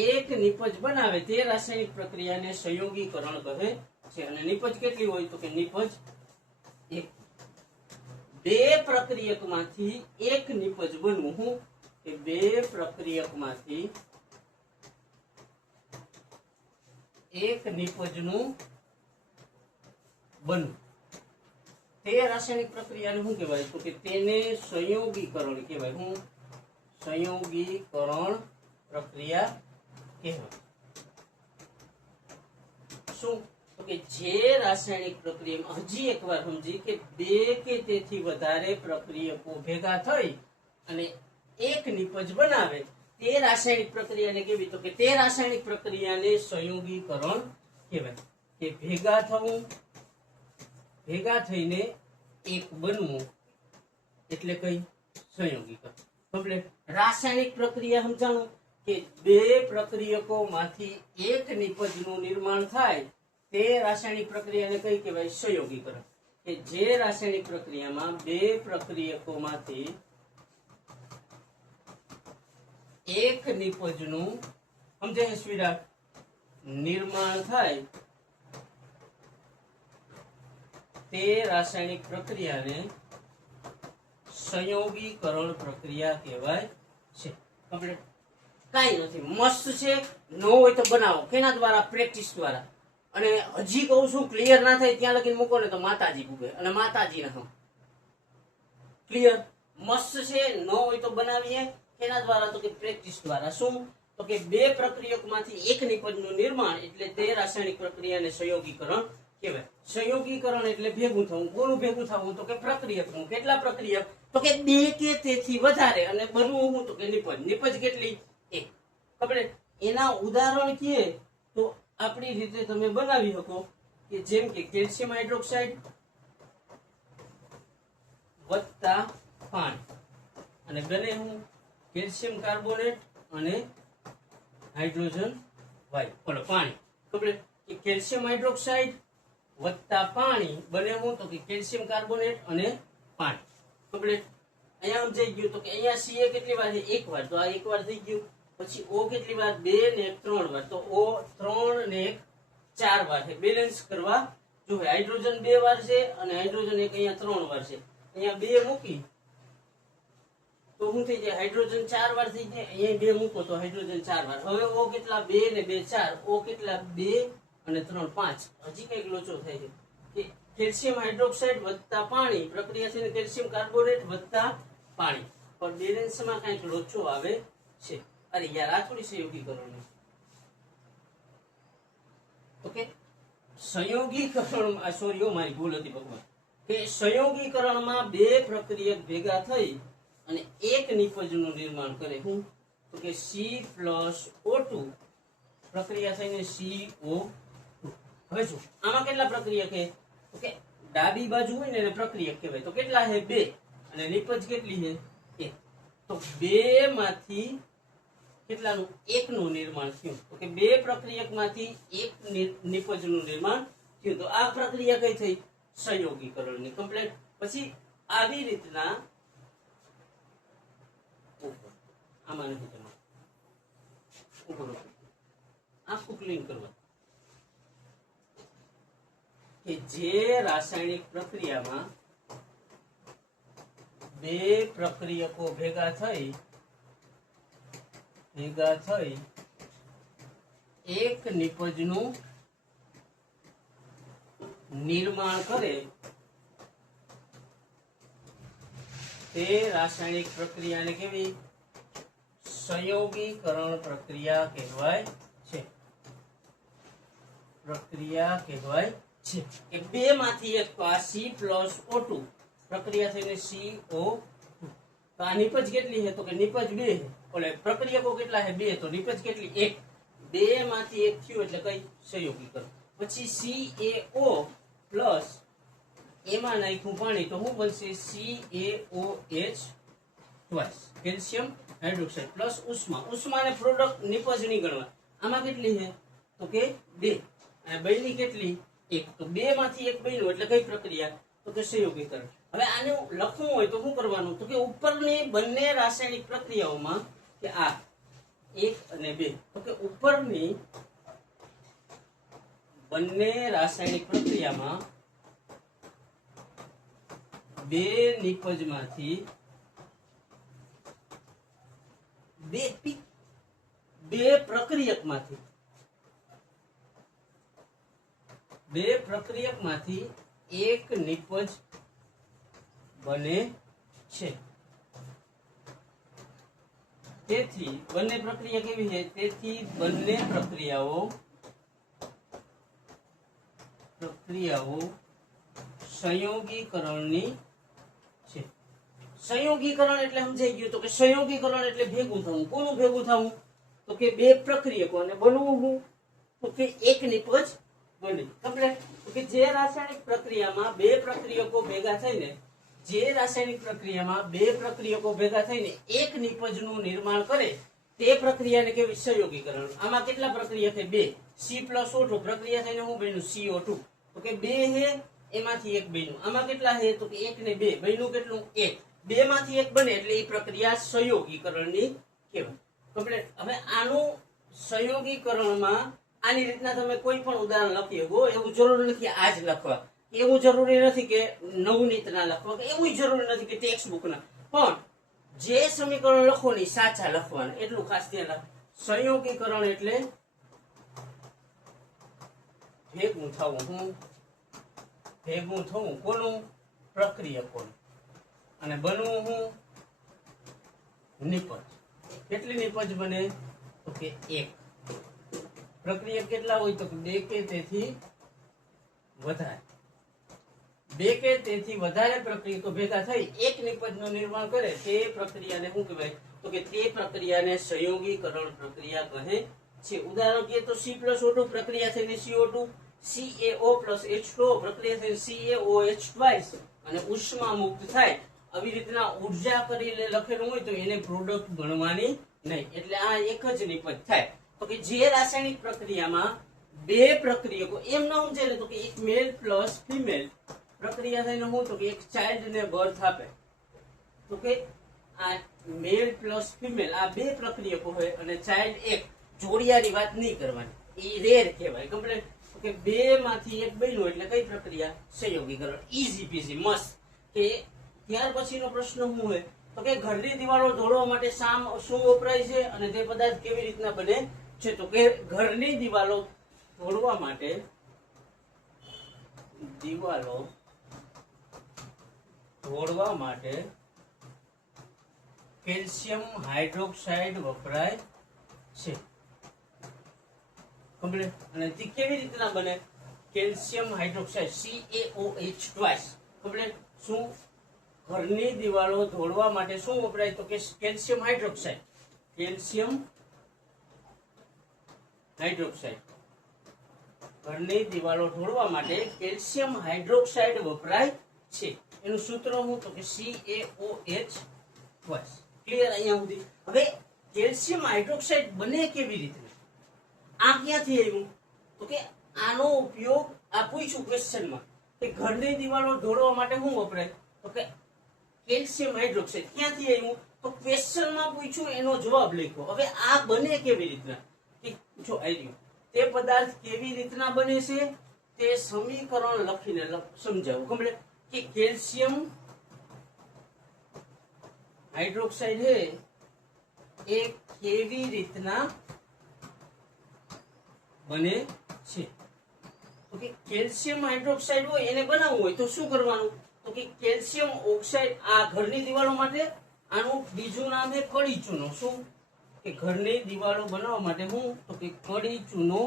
એક નિપજ બનાવે તે રાસાયણિક પ્રક્રિયાને સંયોગીકરણ કહે છે. અને નિપજ કેટલી હોય? તો કે નિપજ એક. બે પ્રક્રિયકમાંથી એક નિપજ બનવું. હું કે બે પ્રક્રિયકમાંથી એક નિપજનું બનવું. તે રાસાયણિક પ્રક્રિયાને શું કહેવાય? તો કે તેને સંયોગીકરણ કહેવાય. શું? સંયોગીકરણ પ્રક્રિયા કહેવાય. શું? તો કે જે રાસાયણિક પ્રક્રિયામાં, હજી એકવાર સમજી, કે બે કે તેથી વધારે પ્રક્રિયકો ભેગા થઈ અને એક નિપજ બનાવે તે રાસાયણિક પ્રક્રિયાને કેવી? તો કે તે રાસાયણિક પ્રક્રિયાને સંયોગીકરણ કહેવાય. કે ભેગા થવું, ભેગા થઈને એક બનવું એટલે કઈ? સંયોગીકરણ. કમ્પ્લીટ. રાસાયણિક પ્રક્રિયા સમજાણું કે બે પ્રક્રિયકોમાંથી એક નિપજનું નિર્માણ થાય તે રાસાયણિક પ્રક્રિયાને કઈ કહેવાય? સંયોગીકરણ. કે જે રાસાયણિક પ્રક્રિયામાં બે પ્રક્રિયકોમાંથી એક નિપજનું, સમજાય છે સ્વીરા, નિર્માણ થાય તે રાસાયણિક પ્રક્રિયાને સંયોગીકરણ પ્રક્રિયા કહેવાય છે. કમ્પ્લીટ. કાંઈ નથી, મસ્ત છે. ન હોય તો બનાવો. કેના દ્વારા? પ્રેક્ટિસ દ્વારા. અને હજી કહું છું, ક્લિયર ના થાય ત્યાં લગીને મૂકો ને તો માતાજી પૂગે અને માતાજી ના. ક્લિયર? મસ્ત છે. ન હોય તો બનાવીએ. કેના દ્વારા? તો કે પ્રેક્ટિસ દ્વારા. શું? તો કે બે પ્રક્રિયકમાંથી એક નિપજનું નિર્માણ એટલે તે રાસાયણિક પ્રક્રિયાને સંયોગીકરણ કહેવાય. સંયોગીકરણ એટલે ભેગું થવું. કોનું ભેગું થવું? તો કે પ્રક્રિયકનું. કેટલા પ્રક્રિયક? તો કે બે કે તેથી વધારે. અને બનવું શું? તો કે નિપજ. નિપજ કેટલી? એક. આપણે એના ઉદાહરણ કહીએ તો આપણી રીતે તમે બનાવી શકો કે જેમ કે કેલ્શિયમ હાઇડ્રોક્સાઇડ વત્તા પાણી, અને બને હું કેલ્શિયમ કાર્બોનેટ અને હાઇડ્રોજન વાયુ, પાણી. કમ્પ્લીટ. કે કેલ્શિયમ હાઇડ્રોક્સાઇડ વત્તા પાણી બને હું? તો કે કેલ્શિયમ કાર્બોનેટ અને પાણી. કમ્પ્લીટ. અહીંયા સમજાઈ ગયું? તો કે અહીંયા CA કેટલી વાર છે? એક વાર. તો આ એક વાર થઈ ગયું. પછી O કેટલી વાર? 2 ને 1 3 વાર. તો O 3 ને 1 4 વાર છે. બેલેન્સ કરવા જોઈએ. હાઇડ્રોજન 2 વાર છે અને હાઇડ્રોજન એક અહીંયા 3 વાર છે. અહીંયા 2 મૂકી તો શું થઈ જાય? હાઇડ્રોજન 4 વાર થઈ જાય. અહીંયા 2 મૂકો તો હાઇડ્રોજન 4 વાર. હવે O કેટલા? 2 ને 2 4. O કેટલા? 2 અને 3 5. હજી કઈક લોચો થાય છે કે કેલ્શિયમ હાઇડ્રોક્સાઇડ વત્તા પાણી પ્રક્રિયા થઈને કેલ્શિયમ કાર્બોનેટ વત્તા પાણી, પણ બેલેન્સમાં કઈક લોચો આવે છે. અરે યાર, આ થોડી સંયોગીકરણ. ઓકે, સંયોગીકરણ, સોરી મારી ભૂલ હતી ભગવાન, કે સંયોગીકરણમાં બે પ્રક્રિયક ભેગા થઈ અને એક નિપજનું નિર્માણ કરે. હું? તો કે C+O2 પ્રક્રિયા થઈને CO2. હવે શું આમાં કેટલા પ્રક્રિયક છે? તો કે ડાબી બાજુ હોય ને એને પ્રક્રિયક કહેવાય. તો કેટલા છે? 2. અને નિપજ કેટલી છે? 1. તો 2 માંથી કેટલાનું? 1 નું નિર્માણ થયું. તો કે બે પ્રક્રિયકમાંથી એક નિપજનું નિર્માણ થયું. તો આ પ્રક્રિયા કઈ થઈ? સંયોગીકરણની. કમ્પ્લીટ. પછી આવી રીતના આમાં નથી તમારે ઉપર આખું ક્લીન કરવા કે જે રાસાયણિક પ્રક્રિયામાં બે પ્રક્રિયકો ભેગા થઈ એક નિપજનું નિર્માણ કરે તે રાસાયણિક પ્રક્રિયાને કેવી? સંયોગીકરણ પ્રક્રિયા કહેવાય છે. કે બે માંથી એક C+O2 પ્રક્રિયા થઈને CO2. તો આ નિપજ કેટલી છે? તો કે નિપજ 2 છે. ઓલે પ્રક્રિયકો કેટલા છે? 2. તો નિપજ કેટલી? 1. 2 માંથી 1 થયું એટલે કઈ? સંયોગીકરણ. પછી CaO પ્લસ એમાં નાખ્યું પાણી તો શું બનશે? CaOH twice calcium hydroxide plus ઉષ્માને પ્રોડક્ટ નિપજ નહીં ગણવા. આમાં કેટલી છે? તો કે 2. અને બની કેટલી? 1. તો 2 માંથી 1 બન્યું એટલે કઈ પ્રક્રિયા? તો કે સંયોગીકરણ. હવે આને લખવું હોય તો શું કરવાનું? તો કે ઉપરની બંને રાસાયણિક પ્રક્રિયાઓમાં કે આ 1 અને 2, તો કે ઉપરની બંને રાસાયણિક પ્રક્રિયામાં બે નિપજમાંથી બે પ્રક્રિયકમાંથી એક નિપજ બને છે. તેથી બંને પ્રક્રિયા કેવી છે? તેથી બંને પ્રક્રિયાઓ સંયોગીકરણની છે. સંયોગીકરણ એટલે સમજાઈ ગયું. તો કે સંયોગીકરણ એટલે ભેગું થવું. કોનું ભેગું થવું? તો કે બે પ્રક્રિયકો અને બનવું હું તો કે એક નિપજ બને. કમ્પ્લીટ. તો કે જે રાસાયણિક પ્રક્રિયામાં બે પ્રક્રિયકો ભેગા થઈને એક નિપજનું નિર્માણ કરે તે પ્રક્રિયાને કહેવાય સંયોગીકરણ. આમાં કેટલા પ્રક્રિયા થઈ? બે. C+O2 પ્રક્રિયા થઈને હું બન્યું? CO2. તો કે બે હે એમાંથી એક બન્યું. આમાં કેટલા હે? તો કે 1 ને 2 બન્યું કેટલું? 1. બે માંથી એક બને એટલે એ પ્રક્રિયા સંયોગીકરણની કહેવાય. કમ્પ્લીટ. હવે આનું સંયોગીકરણમાં આની રીતના તમે કોઈ પણ ઉદાહરણ લખી શકો. એવું જરૂરી નથી આ જ લખવા, એવું જરૂરી નથી કે નવનીતના લખવા, એવું જરૂરી નથી કે ટેક્સ્ટ બુકના. પણ જે સમીકરણ લખો ને સાચા લખવાના, એટલું ખાસ ધ્યાન રાખો. સંયોગીકરણ એટલે ભેગું થવું. હું ભેગું થવું કોનું? પ્રક્રિયકોનું. અને બનવું હું? નિપજ. કેટલી નિપજ બને? તો કે 1. પ્રક્રિયા કેટલા હોય? તો કે 2 કે તેથી વધારે. 2 કે તેથી વધારે પ્રક્રિયકો ભેગા થઈ એક નિપજનું નિર્માણ કરે તે પ્રક્રિયાને શું કહેવાય? તો કે તે પ્રક્રિયાને સંયોગીકરણ પ્રક્રિયા કહે છે. ઉદાહરણ કહીએ તો C+O2 પ્રક્રિયા થઈને CO2, CaO plus H2O પ્રક્રિયા થઈને CaOH અને ઉષ્મા મુક્ત થાય. આવી રીતના ઉર્જા કરીને લખેલું હોય તો એને પ્રોડક્ટ ગણવાની નહીં. એટલે આ એક જ નિપજ થાય. તો કે જે રાસાયણિક પ્રક્રિયામાં બે પ્રક્રિયકો એમ ન સમજે ને તો કે એક મેલ પ્લસ ફિમેલ પ્રક્રિયા થઈને હું તો કે એક ચાઇલ્ડ ને બર્થ આપે. તો કે આ મેલ પ્લસ ફિમેલ આ બે પ્રક્રિયકો હોય અને ચાઇલ્ડ એક, જોડિયાની વાત નહીં કરવાની, એ રેર કહેવાય. કમ્પ્લીટ. કે બે માંથી એક બન્યું એટલે કઈ પ્રક્રિયા? સંયોગીકરણ. ઈઝી પીઝી મસ્ત. કે ત્યાર પછીનો પ્રશ્ન શું હોય? તો કે ઘરની દિવાલો દોડવા માટે શું વપરાય છે અને તે પદાર્થ કેવી રીતના બને છે? તો કે ઘરની દિવાલો દોડવા માટે કેલ્શિયમ હાઇડ્રોક્સાઇડ વપરાય છે. કમ્પ્લીટ. અને તે કેવી રીતના બને? Calcium hydroxide CaOH. કમ્પ્લીટ. શું? ઘરની દિવાલો દોડવા માટે શું વપરાય? તો કે કેલ્શિયમ હાઇડ્રોક્સાઇડ. ઘરની દિવાલો દોડવા માટે કેલ્શિયમ હાઇડ્રોક્સાઇડ વપરાય છે. એનું સૂત્ર શું? તો કે CaOH. ક્લિયર અહીંયા સુધી? હવે કેલ્શિયમ હાઇડ્રોક્સાઇડ બને કેવી રીતે? આ ક્યાંથી આવ્યું? તો કે આનો ઉપયોગ આ પૂછ્યું ક્વેશ્ચનમાં કે ઘરની દિવાલો દોડવા માટે શું વપરાય? તો કે કેલ્શિયમ હાઇડ્રોક્સાઇડ. ક્યાંથી આવ્યું? તો ક્વેશ્ચનમાં પૂછ્યું એનો જવાબ લખ્યો. હવે આ બને કેવી રીતના? કે જો આવ્યું તે પદાર્થ કેવી રીતના બને છે તે સમીકરણ લખીને સમજાવું. કમ્પ્લીટ. કે કેલ્શિયમ હાઇડ્રોક્સાઇડ હે એ કેવી રીતના બને છે? તો કે કેલ્શિયમ હાઇડ્રોક્સાઇડ હોય એને બનાવવું હોય તો શું કરવાનું? તો કે કેલ્શિયમ ઓક્સાઇડ આ ઘરની દિવાલો માટે આનું બીજું નામ છે કડી ચૂનો. શું? કે ઘરની દિવાલો બનાવવા માટે હું તો કે કડી ચૂનો.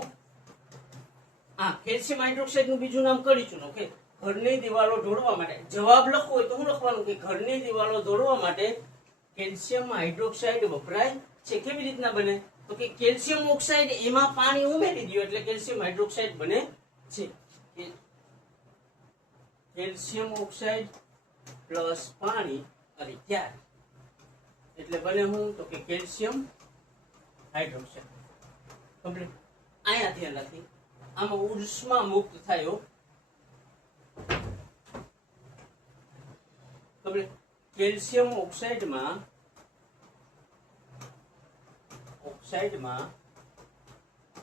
કેલ્શિયમ હાઇડ્રોક્સાઇડ નું બીજું નામ કડી ચૂનો. કે ઘરની દિવાલો દોડવા માટે જવાબ લખવો હોય તો શું લખવાનું? કે ઘરની દિવાલો દોડવા માટે કેલ્શિયમ હાઇડ્રોક્સાઇડ વપરાય છે. કેવી રીતના બને? તો કે કેલ્શિયમ ઓક્સાઇડ એમાં પાણી ઉમેરી દો એટલે કેલ્શિયમ હાઇડ્રોક્સાઇડ બને છે. કેલ્શિયમ ઓક્સાઇડ પ્લસ પાણી અને ક્યારે એટલે બને હું તો કે કેલ્શિયમ હાઇડ્રોક્સાઇડ. કમ્પ્લીટ. અહીંયા ધ્યાન રાખી આમાં ઉષ્મા મુક્ત થાય. કમ્પ્લીટ. કેલ્શિયમ ઓક્સાઇડમાં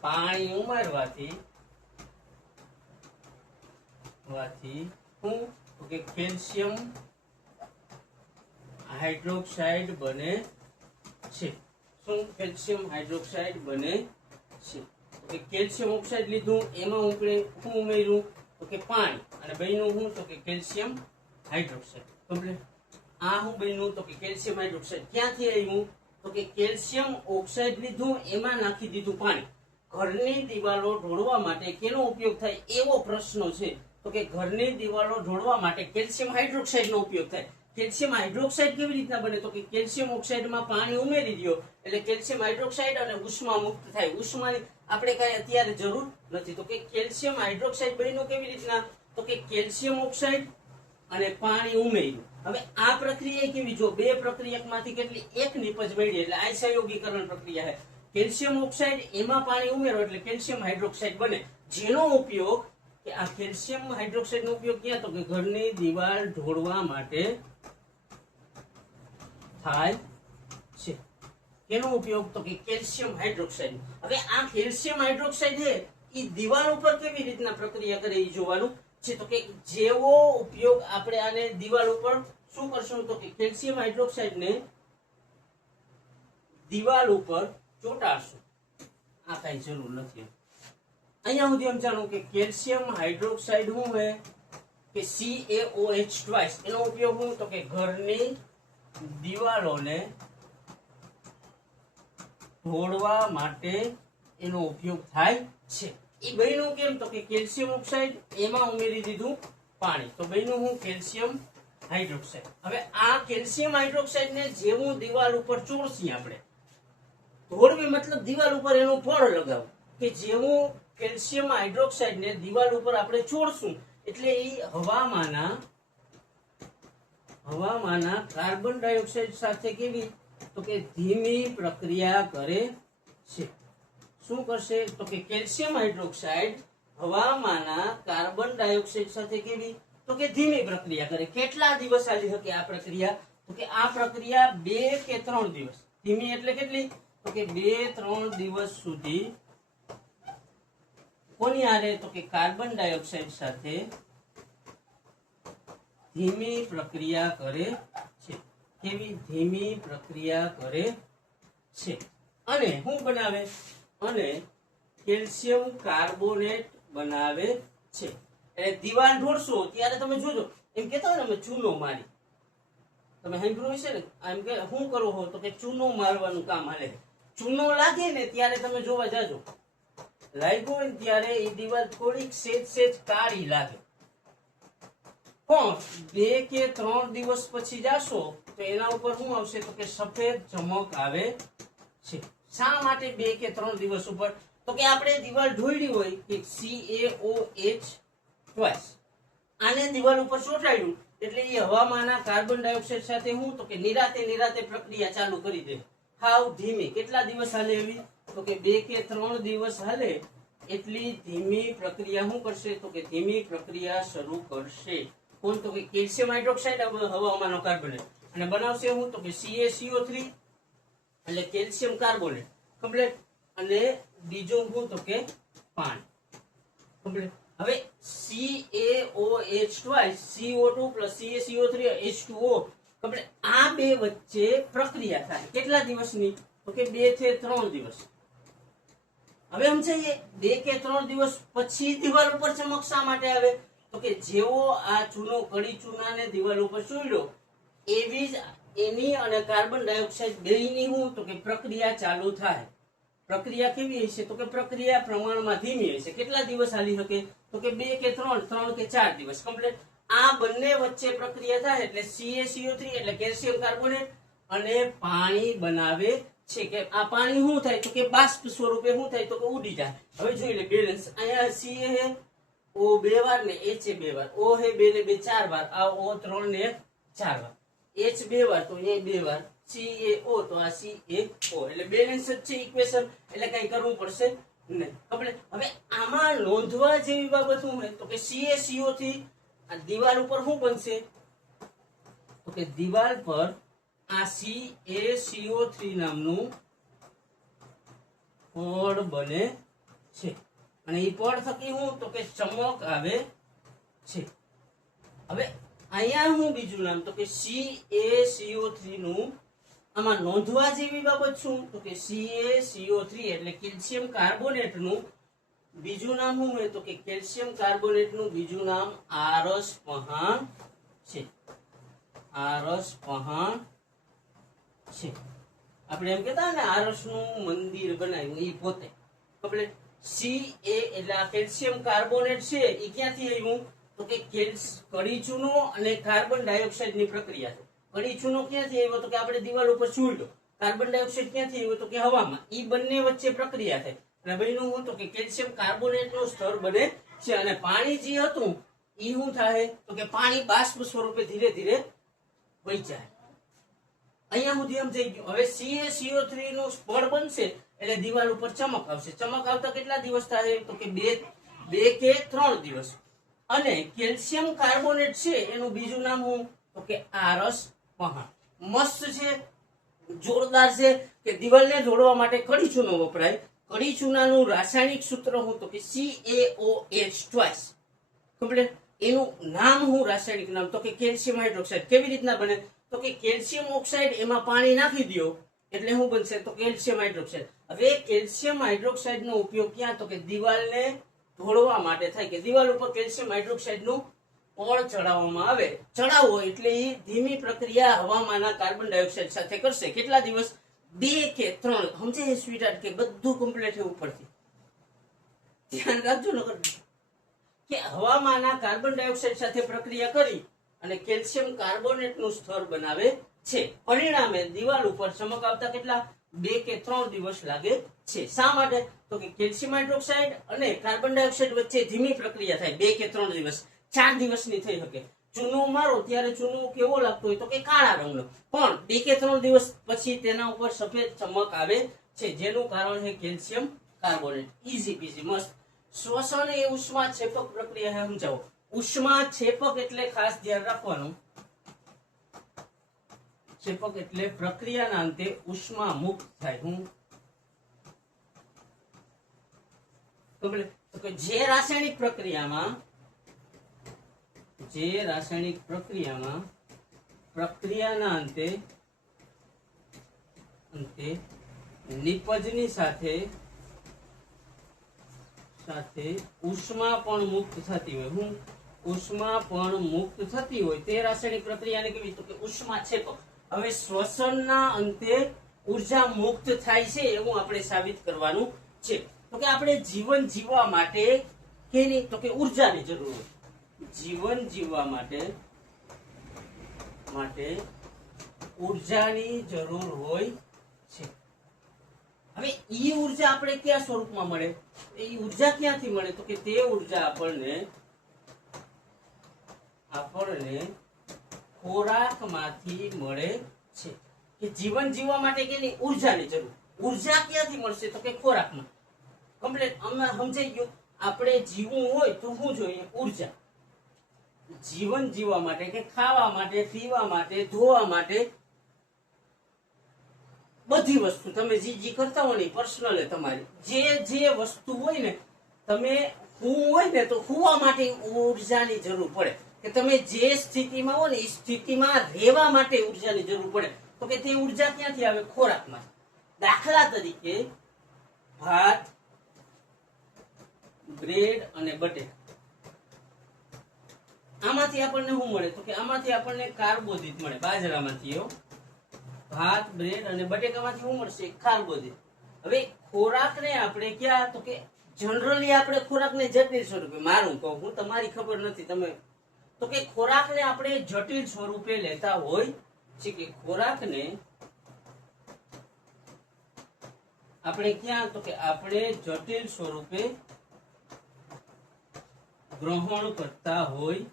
પાણી ઉમેરવાથી હું કે કેલ્શિયમ હાઇડ્રોક્સાઇડ બને છે. શું? કેલ્શિયમ હાઇડ્રોક્સાઇડ બને છે. કે કેલ્શિયમ ઓક્સાઇડ લીધું એમાં હું ઉમેર્યું તો કે પાણી અને બન્યું હું તો કે કેલ્શિયમ હાઇડ્રોક્સાઇડ. કમ્પ્લીટ. આ હું બન્યું તો કે કેલ્શિયમ હાઇડ્રોક્સાઇડ. ક્યાંથી આવ્યું તો કે કેલ્શિયમ ઓક્સાઇડ લીધું, એમાં નાખી દીધું પાણી. ઘરની દિવાલો ઢોળવા માટે કેનો ઉપયોગ થાય એવો પ્રશ્ન છે. તો કે ઘરની દિવાલો ઢોળવા માટે કેલ્શિયમ હાઇડ્રોક્સાઇડ નો ઉપયોગ થાય. કેલ્શિયમ હાઇડ્રોક્સાઇડ કેવી રીતના બને તો કે કેલ્શિયમ ઓક્સાઇડમાં પાણી ઉમેરી દો એટલે કેલ્શિયમ હાઇડ્રોક્સાઇડ અને ઉષ્મા મુક્ત થાય. ઉષ્માની આપણે કઈ અત્યારે જરૂર નથી. તો કે કેલ્શિયમ હાઇડ્રોક્સાઇડ બન્યું કેવી રીતના તો કે કેલ્શિયમ ઓક્સાઇડ અને પાણી ઉમેર્યું. હવે આ પ્રક્રિયા કેવી, જો બે પ્રક્રિયકમાંથી કેટલી એક નિપજ મળી એટલે આ સંયોગીકરણ પ્રક્રિયા છે. કેલ્શિયમ ઓક્સાઇડ એમાં પાણી ઉમેરો એટલે કેલ્શિયમ હાઇડ્રોક્સાઇડ બને, જેનો ઉપયોગ કે આ કેલ્શિયમ હાઇડ્રોક્સાઇડ નો ઉપયોગ ક્યાં તો કે ઘરની દિવાલ ઢોળવા માટે થાય છે. કેનો ઉપયોગ તો કે કેલ્શિયમ હાઇડ્રોક્સાઇડ. હવે આ કેલ્શિયમ હાઇડ્રોક્સાઇડ છે એ દિવાલ ઉપર કેવી રીતના પ્રક્રિયા કરે એ જોવાનું છે. તો કે જેવો ઉપયોગ આપણે આને દિવાલ ઉપર શું કરશું તો કે કેલ્શિયમ હાઇડ્રોક્સાઇડ ને દિવાલ ઉપર ચોંટાડશું. આ કઈ જરૂર નથી. અહીંયા સુધી સમજાણું કે કેલ્શિયમ હાઇડ્રોક્સાઇડ શું હે કે CaOH2 એનો ઉપયોગ શું તો કે ઘરની દિવાલોને ઢોળવા માટે એનો ઉપયોગ થાય છે. એ બન્યું કેમ તો કે કેલ્શિયમ ઓક્સાઇડ એમાં ઉમેરી દીધું પાણી, તો બન્યું હું કેલ્શિયમ હાઇડ્રોક્સાઇડ. હવે આ કેલ્શિયમ હાઇડ્રોક્સાઇડ ને જેવું દિવાલ ઉપર ચોરસી આપણે ઢોળવી મતલબ દિવાલ ઉપર એનું ફળ લગાવવું કે જેવું કેલ્શિયમ હાઇડ્રોક્સાઇડ ને દિવાલ ઉપર આપણે ચોરશું એટલે એ હવામાંના કાર્બન ડાયોક્સાઇડ સાથે કેવી તો કે ધીમી પ્રક્રિયા કરે છે. શું કરશે તો કે કેલ્શિયમ હાઇડ્રોક્સાઇડ હવામાંના કાર્બન ડાયોક્સાઇડ સાથે કેવી તો કે ધીમી પ્રક્રિયા કરે. કેટલા દિવસ ચાલી શકે આ પ્રક્રિયા તો કે આ પ્રક્રિયા 2 કે 3 દિવસ. ધીમી એટલે કેટલી તો કે 2-3 દિવસ સુધી કોની હારે તો કે કાર્બન ડાયોક્સાઇડ સાથે ધીમી પ્રક્રિયા કરે છે. કેવી ધીમી પ્રક્રિયા કરે છે અને શું બનાવે અને કેલ્શિયમ કાર્બોનેટ બનાવે છે. એટલે દિવાલ ઢોળશો ત્યારે તમે જોજો એમ કહેતા હોય ને અમે ચૂનો મારી, તમે સાંભળ્યું હશે ને એમ કે શું કરવો હો તો કે ચૂનો મારવાનું કામ હાલે. ચૂનો લાગે ને ત્યારે તમે જોવા જાજો, લાગ્યો હોય ને ત્યારે એ દિવાલ થોડીક સેજ કાળી લાગે, પણ 2 કે 3 દિવસ પછી જાશો તો એના ઉપર શું આવશે તો કે સફેદ ચમક આવે છે. શા માટે 2 કે 3 દિવસ ઉપર તો કે આપણે દિવાલ ઢોળી હોય કે CaOH2 આને દિવાલ ઉપર ચોંટાડ્યું એટલે એ હવામાંના કાર્બન ડાયોક્સાઇડ સાથે હું તો કે નિરાતે પ્રક્રિયા ચાલુ કરી દે. હાવ ધીમી. કેટલા દિવસ હાલે એવી તો કે 2 કે 3 દિવસ હાલે એટલી ધીમી પ્રક્રિયા શું કરશે તો કે ધીમી પ્રક્રિયા શરૂ કરશે. કોણ તો કે કેલ્શિયમ હાઇડ્રોક્સાઇડ હવામાંનો કાર્બોનેટ અને બનાવશે હું તો કે CaCO3 એટલે કેલ્શિયમ કાર્બોનેટ કમ્પ્લીટ અને બીજો હું તો કે પાણી કમ્પ્લીટ. હવે CaOH2 CO2 CaCO3 H2O complete આ બે વચ્ચે પ્રક્રિયા થાય. કેટલા દિવસની તો કે 2 થી 3 દિવસ. હવે સમજાઈએ 2 કે 3 દિવસ પછી દિવાલ ઉપર ચમક શા માટે આવે તો કે જેવો આ ચૂનો કડી ચૂનાને દિવાલ ઉપર ચોંટ્યો એવી જ એની અને કાર્બન ડાયોક્સાઇડ બેયની હું તો કે પ્રક્રિયા ચાલુ થાય. પ્રક્રિયા કેવી હશે તો કે પ્રક્રિયા પ્રમાણમાં ધીમી હશે. કેટલા દિવસ હાલી શકે તો કે 2 કે 3 કે 4 દિવસ કમ્પ્લીટ. આ બંને વચ્ચે પ્રક્રિયા થાય એટલે CaCO3 એટલે કેલ્શિયમ કાર્બોનેટ અને પાણી બનાવે છે. કે આ પાણી શું થાય તો કે બાષ્પ સ્વરૂપે શું થાય તો કે ઉડી જાય. હવે જોઈ લે બેલેન્સ. અહીંયા Ca હે O 2 વાર ને H 2 વાર, O હે 2 ને 2 4 વાર, આ O 3 ને 4 વાર, H 2 વાર તો અહીંયા 2 વાર, CaO તો આ CaO એટલે બેલેન્સ જ છે ઇક્વેશન. એટલે કઈ કરવું પડશે નહીં કમ્પ્લીટ. હવે આમાં નોંધવા જેવી બાબત શું હોય તો કે CaCO થી આ દિવાલ ઉપર શું બનશે તો કે દિવાલ પર આ CaCO3 નામનું પડ બને છે અને એ પડ થકી હું તો કે ચમક આવે છે. હવે અહીંયા હું બીજું નામ તો કે CaCO3 નું આમાં નોંધવા જેવી બાબત શું તો કે CaCO3 એટલે કેલ્શિયમ કાર્બોનેટ નું બીજું નામ શું હોય તો કે કેલ્શિયમ કાર્બોનેટ નું બીજું નામ આરસ પહાણ છે. આરસ પહાણ છે. આપણે એમ કહેતા ને આરસનું મંદિર બનાવ્યું, એ પોતે કમ્પ્લીટ. CA એટલે આ કેલ્શિયમ કાર્બોનેટ છે, એ ક્યાંથી આવ્યું? તો કે કડી ચૂનો અને કાર્બન ડાયોક્સાઇડ ની પ્રક્રિયા છે. કડી ચૂનો ક્યાંથી આવ્યો? તો કે આપણે દિવાલ ઉપર ચૂંટ્યો. કાર્બન ડાયોક્સાઇડ ક્યાંથી આવ્યો? તો કે હવામાં. એ બંને વચ્ચે પ્રક્રિયા થાય અને બન્યું હું? તો કે કેલ્શિયમ કાર્બોનેટ નું સ્તર બને છે. અને પાણી જે હતું એ શું થાય? તો કે પાણી બાષ્પ સ્વરૂપે ધીરે ધીરે વહેંચાય. અહીંયા સુધી એમ થઈ ગયું. હવે CaCO3 નું સ્પળ બનશે એટલે દિવાલ ઉપર ચમક આવશે. ચમક આવતા કેટલા દિવસ થાય? તો કે 2 કે 3 દિવસ. અને કેલ્શિયમ કાર્બોનેટ છે એનું બીજું નામ શું? તો કે આરસ પહાણ. મસ્ત છે, જોરદાર છે કે દિવાલને જોડવા માટે કડી ચૂનો વપરાય. કડી ચૂનાનું રાસાયણિક સૂત્ર શું? તો કે CaOH ટ્વાઇસ. કમ્પ્લીટ. એનું નામ શું? રાસાયણિક નામ તો કે કેલ્શિયમ હાઇડ્રોક્સાઇડ. કેવી રીતના બને? તો કે કેલ્શિયમ ઓક્સાઇડ એમાં પાણી નાખી દો એટલે શું બનશે? તો કેલ્શિયમ હાઇડ્રોક્સાઇડ. હવે કેલ્શિયમ હાઇડ્રોક્સાઇડ નો ઉપયોગ ક્યાં? તો કે દિવાલને ઢોળવા માટે થાય કે દિવાલ ઉપર કેલ્શિયમ હાઇડ્રોક્સાઇડ નું પળ ચડાવવામાં આવે. ચડાવો એટલે એ ધીમી પ્રક્રિયા હવામાંના કાર્બન ડાયોક્સાઇડ સાથે કરશે. કેટલા દિવસ? 2 કે 3. સમજે સ્વીટહાર્ટ કે બધું કમ્પ્લીટ છે ઉપરથી ધ્યાન રાખજો નકર કે હવામાંના કાર્બન ડાયોક્સાઇડ સાથે પ્રક્રિયા કરી અને કેલ્શિયમ કાર્બોનેટ નું સ્તર બનાવે છે. પરિણામે દિવાલ ઉપર ચમક આવતા કેટલા? 2 કે 3 દિવસ લાગે છે. શા માટે? તો કે કેલ્શિયમ હાઇડ્રોક્સાઇડ અને કાર્બન ડાયોક્સાઇડ વચ્ચે ધીમી પ્રક્રિયા થાય. 2 કે 3 દિવસ, 4 દિવસની થઈ શકે. ચૂનો મારો ત્યારે ચૂનો કેવો લાગતો હોય? તો કે કાળા રંગનો. પણ 2 કે 3 દિવસ પછી તેના ઉપર સફેદ ચમક આવે છે, જેનું કારણ છે કેલ્શિયમ કાર્બોનેટ. ઈઝી પીઝી, મસ્ત. શ્વસન એ ઉષ્મા છેપક પ્રક્રિયા સમજાવો. ઉષ્મા છેપક એટલે ખાસ ધ્યાન રાખવાનું. છેપક એટલે પ્રક્રિયાના અંતે ઉષ્મા મુક્ત થાય. હું તો કે જે રાસાયણિક પ્રક્રિયામાં પ્રક્રિયાના અંતે નિપજની સાથે ઉષ્મા પણ મુક્ત થતી હોય. હું ઉષ્મા પણ મુક્ત થતી હોય તે રાસાયણિક પ્રક્રિયાને કેવી? તો કે ઉષ્મા છેપક. હવે શ્વસનના અંતે ઉર્જા મુક્ત થાય છે એવું આપણે સાબિત કરવાનું છે. તો કે આપણે જીવન જીવવા માટે કેની? તો કે ઉર્જાની જરૂર હોય. જીવન જીવવા માટે ઉર્જાની જરૂર હોય છે. હવે ઈ ઉર્જા આપણે કયા સ્વરૂપમાં મળે? એ ઉર્જા ક્યાંથી મળે? તો કે તે ઉર્જા આપણને ખોરાકમાંથી મળે છે. કે જીવન જીવવા માટે કેની? ઉર્જાની જરૂર. ઉર્જા ક્યાંથી મળશે? તો કે ખોરાકમાં. કમ્પ્લીટ. અમે સમજાઈ ગયું. આપણે જીવવું હોય તો શું જોઈએ? ઉર્જા. જીવન જીવવા માટે કે ખાવા માટે, પીવા માટે, ધોવા માટે, બધી વસ્તુ તમે જે કરતા હોય ને પર્સનલ તમારી જે વસ્તુ હોય ને, તમે હોય ને તો હોવા માટે ઉર્જાની જરૂર પડે. કે તમે જે સ્થિતિમાં હો ને એ સ્થિતિમાં રહેવા માટે ઉર્જાની જરૂર પડે. તો કે તે ઉર્જા ક્યાંથી આવે? ખોરાકમાં. દાખલા તરીકે ભાત, બ્રેડ અને બટેટા, આમાંથી આપણને શું મળે? તો કે આમાંથી આપણને કાર્બોદિત મળે. બાજરામાંથી ભાત, બ્રેડ અને બટેકામાંથી શું મળશે? કાર્બોદિત. હવે ખોરાકને આપણે ક્યાં? તો કે જનરલી આપણે ખોરાકને જટિલ સ્વરૂપે, મારું કહું હું, તમારી ખબર નથી તમે, તો કે ખોરાકને આપણે જટિલ સ્વરૂપે લેતા હોય છે. કે ખોરાકને આપણે ક્યાં? તો કે આપણે જટિલ સ્વરૂપે ગ્રહણ કરતા હોય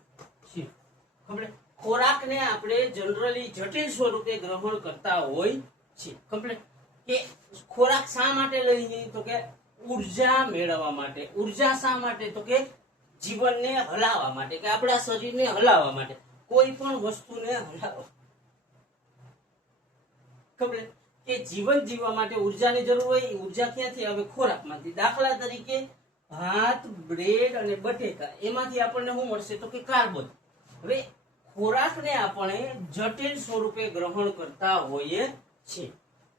છે. કમ્પ્લીટ. ખોરાકને આપણે જનરલી જટિલ સ્વરૂપે ગ્રહણ કરતા હોય છે. કમ્પ્લીટ. કે ખોરાક શા માટે લઈએ? તો કે ઉર્જા મેળવવા માટે. ઉર્જા શા માટે? તો કે જીવનને હલાવવા માટે, કે આપણા શરીરને હલાવવા માટે, કોઈ પણ વસ્તુને હલાવવા. કમ્પ્લીટ. કે જીવન જીવવા માટે ઉર્જાની જરૂર હોય. ઉર્જા ક્યાંથી આવે? ખોરાકમાંથી. દાખલા તરીકે ભાત, બ્રેડ અને બટેકા, એમાંથી આપણને શું મળશે? તો કે કાર્બન. હવે ખોરાકને આપણે જટિલ સ્વરૂપે ગ્રહણ કરતા હોઈએ છીએ.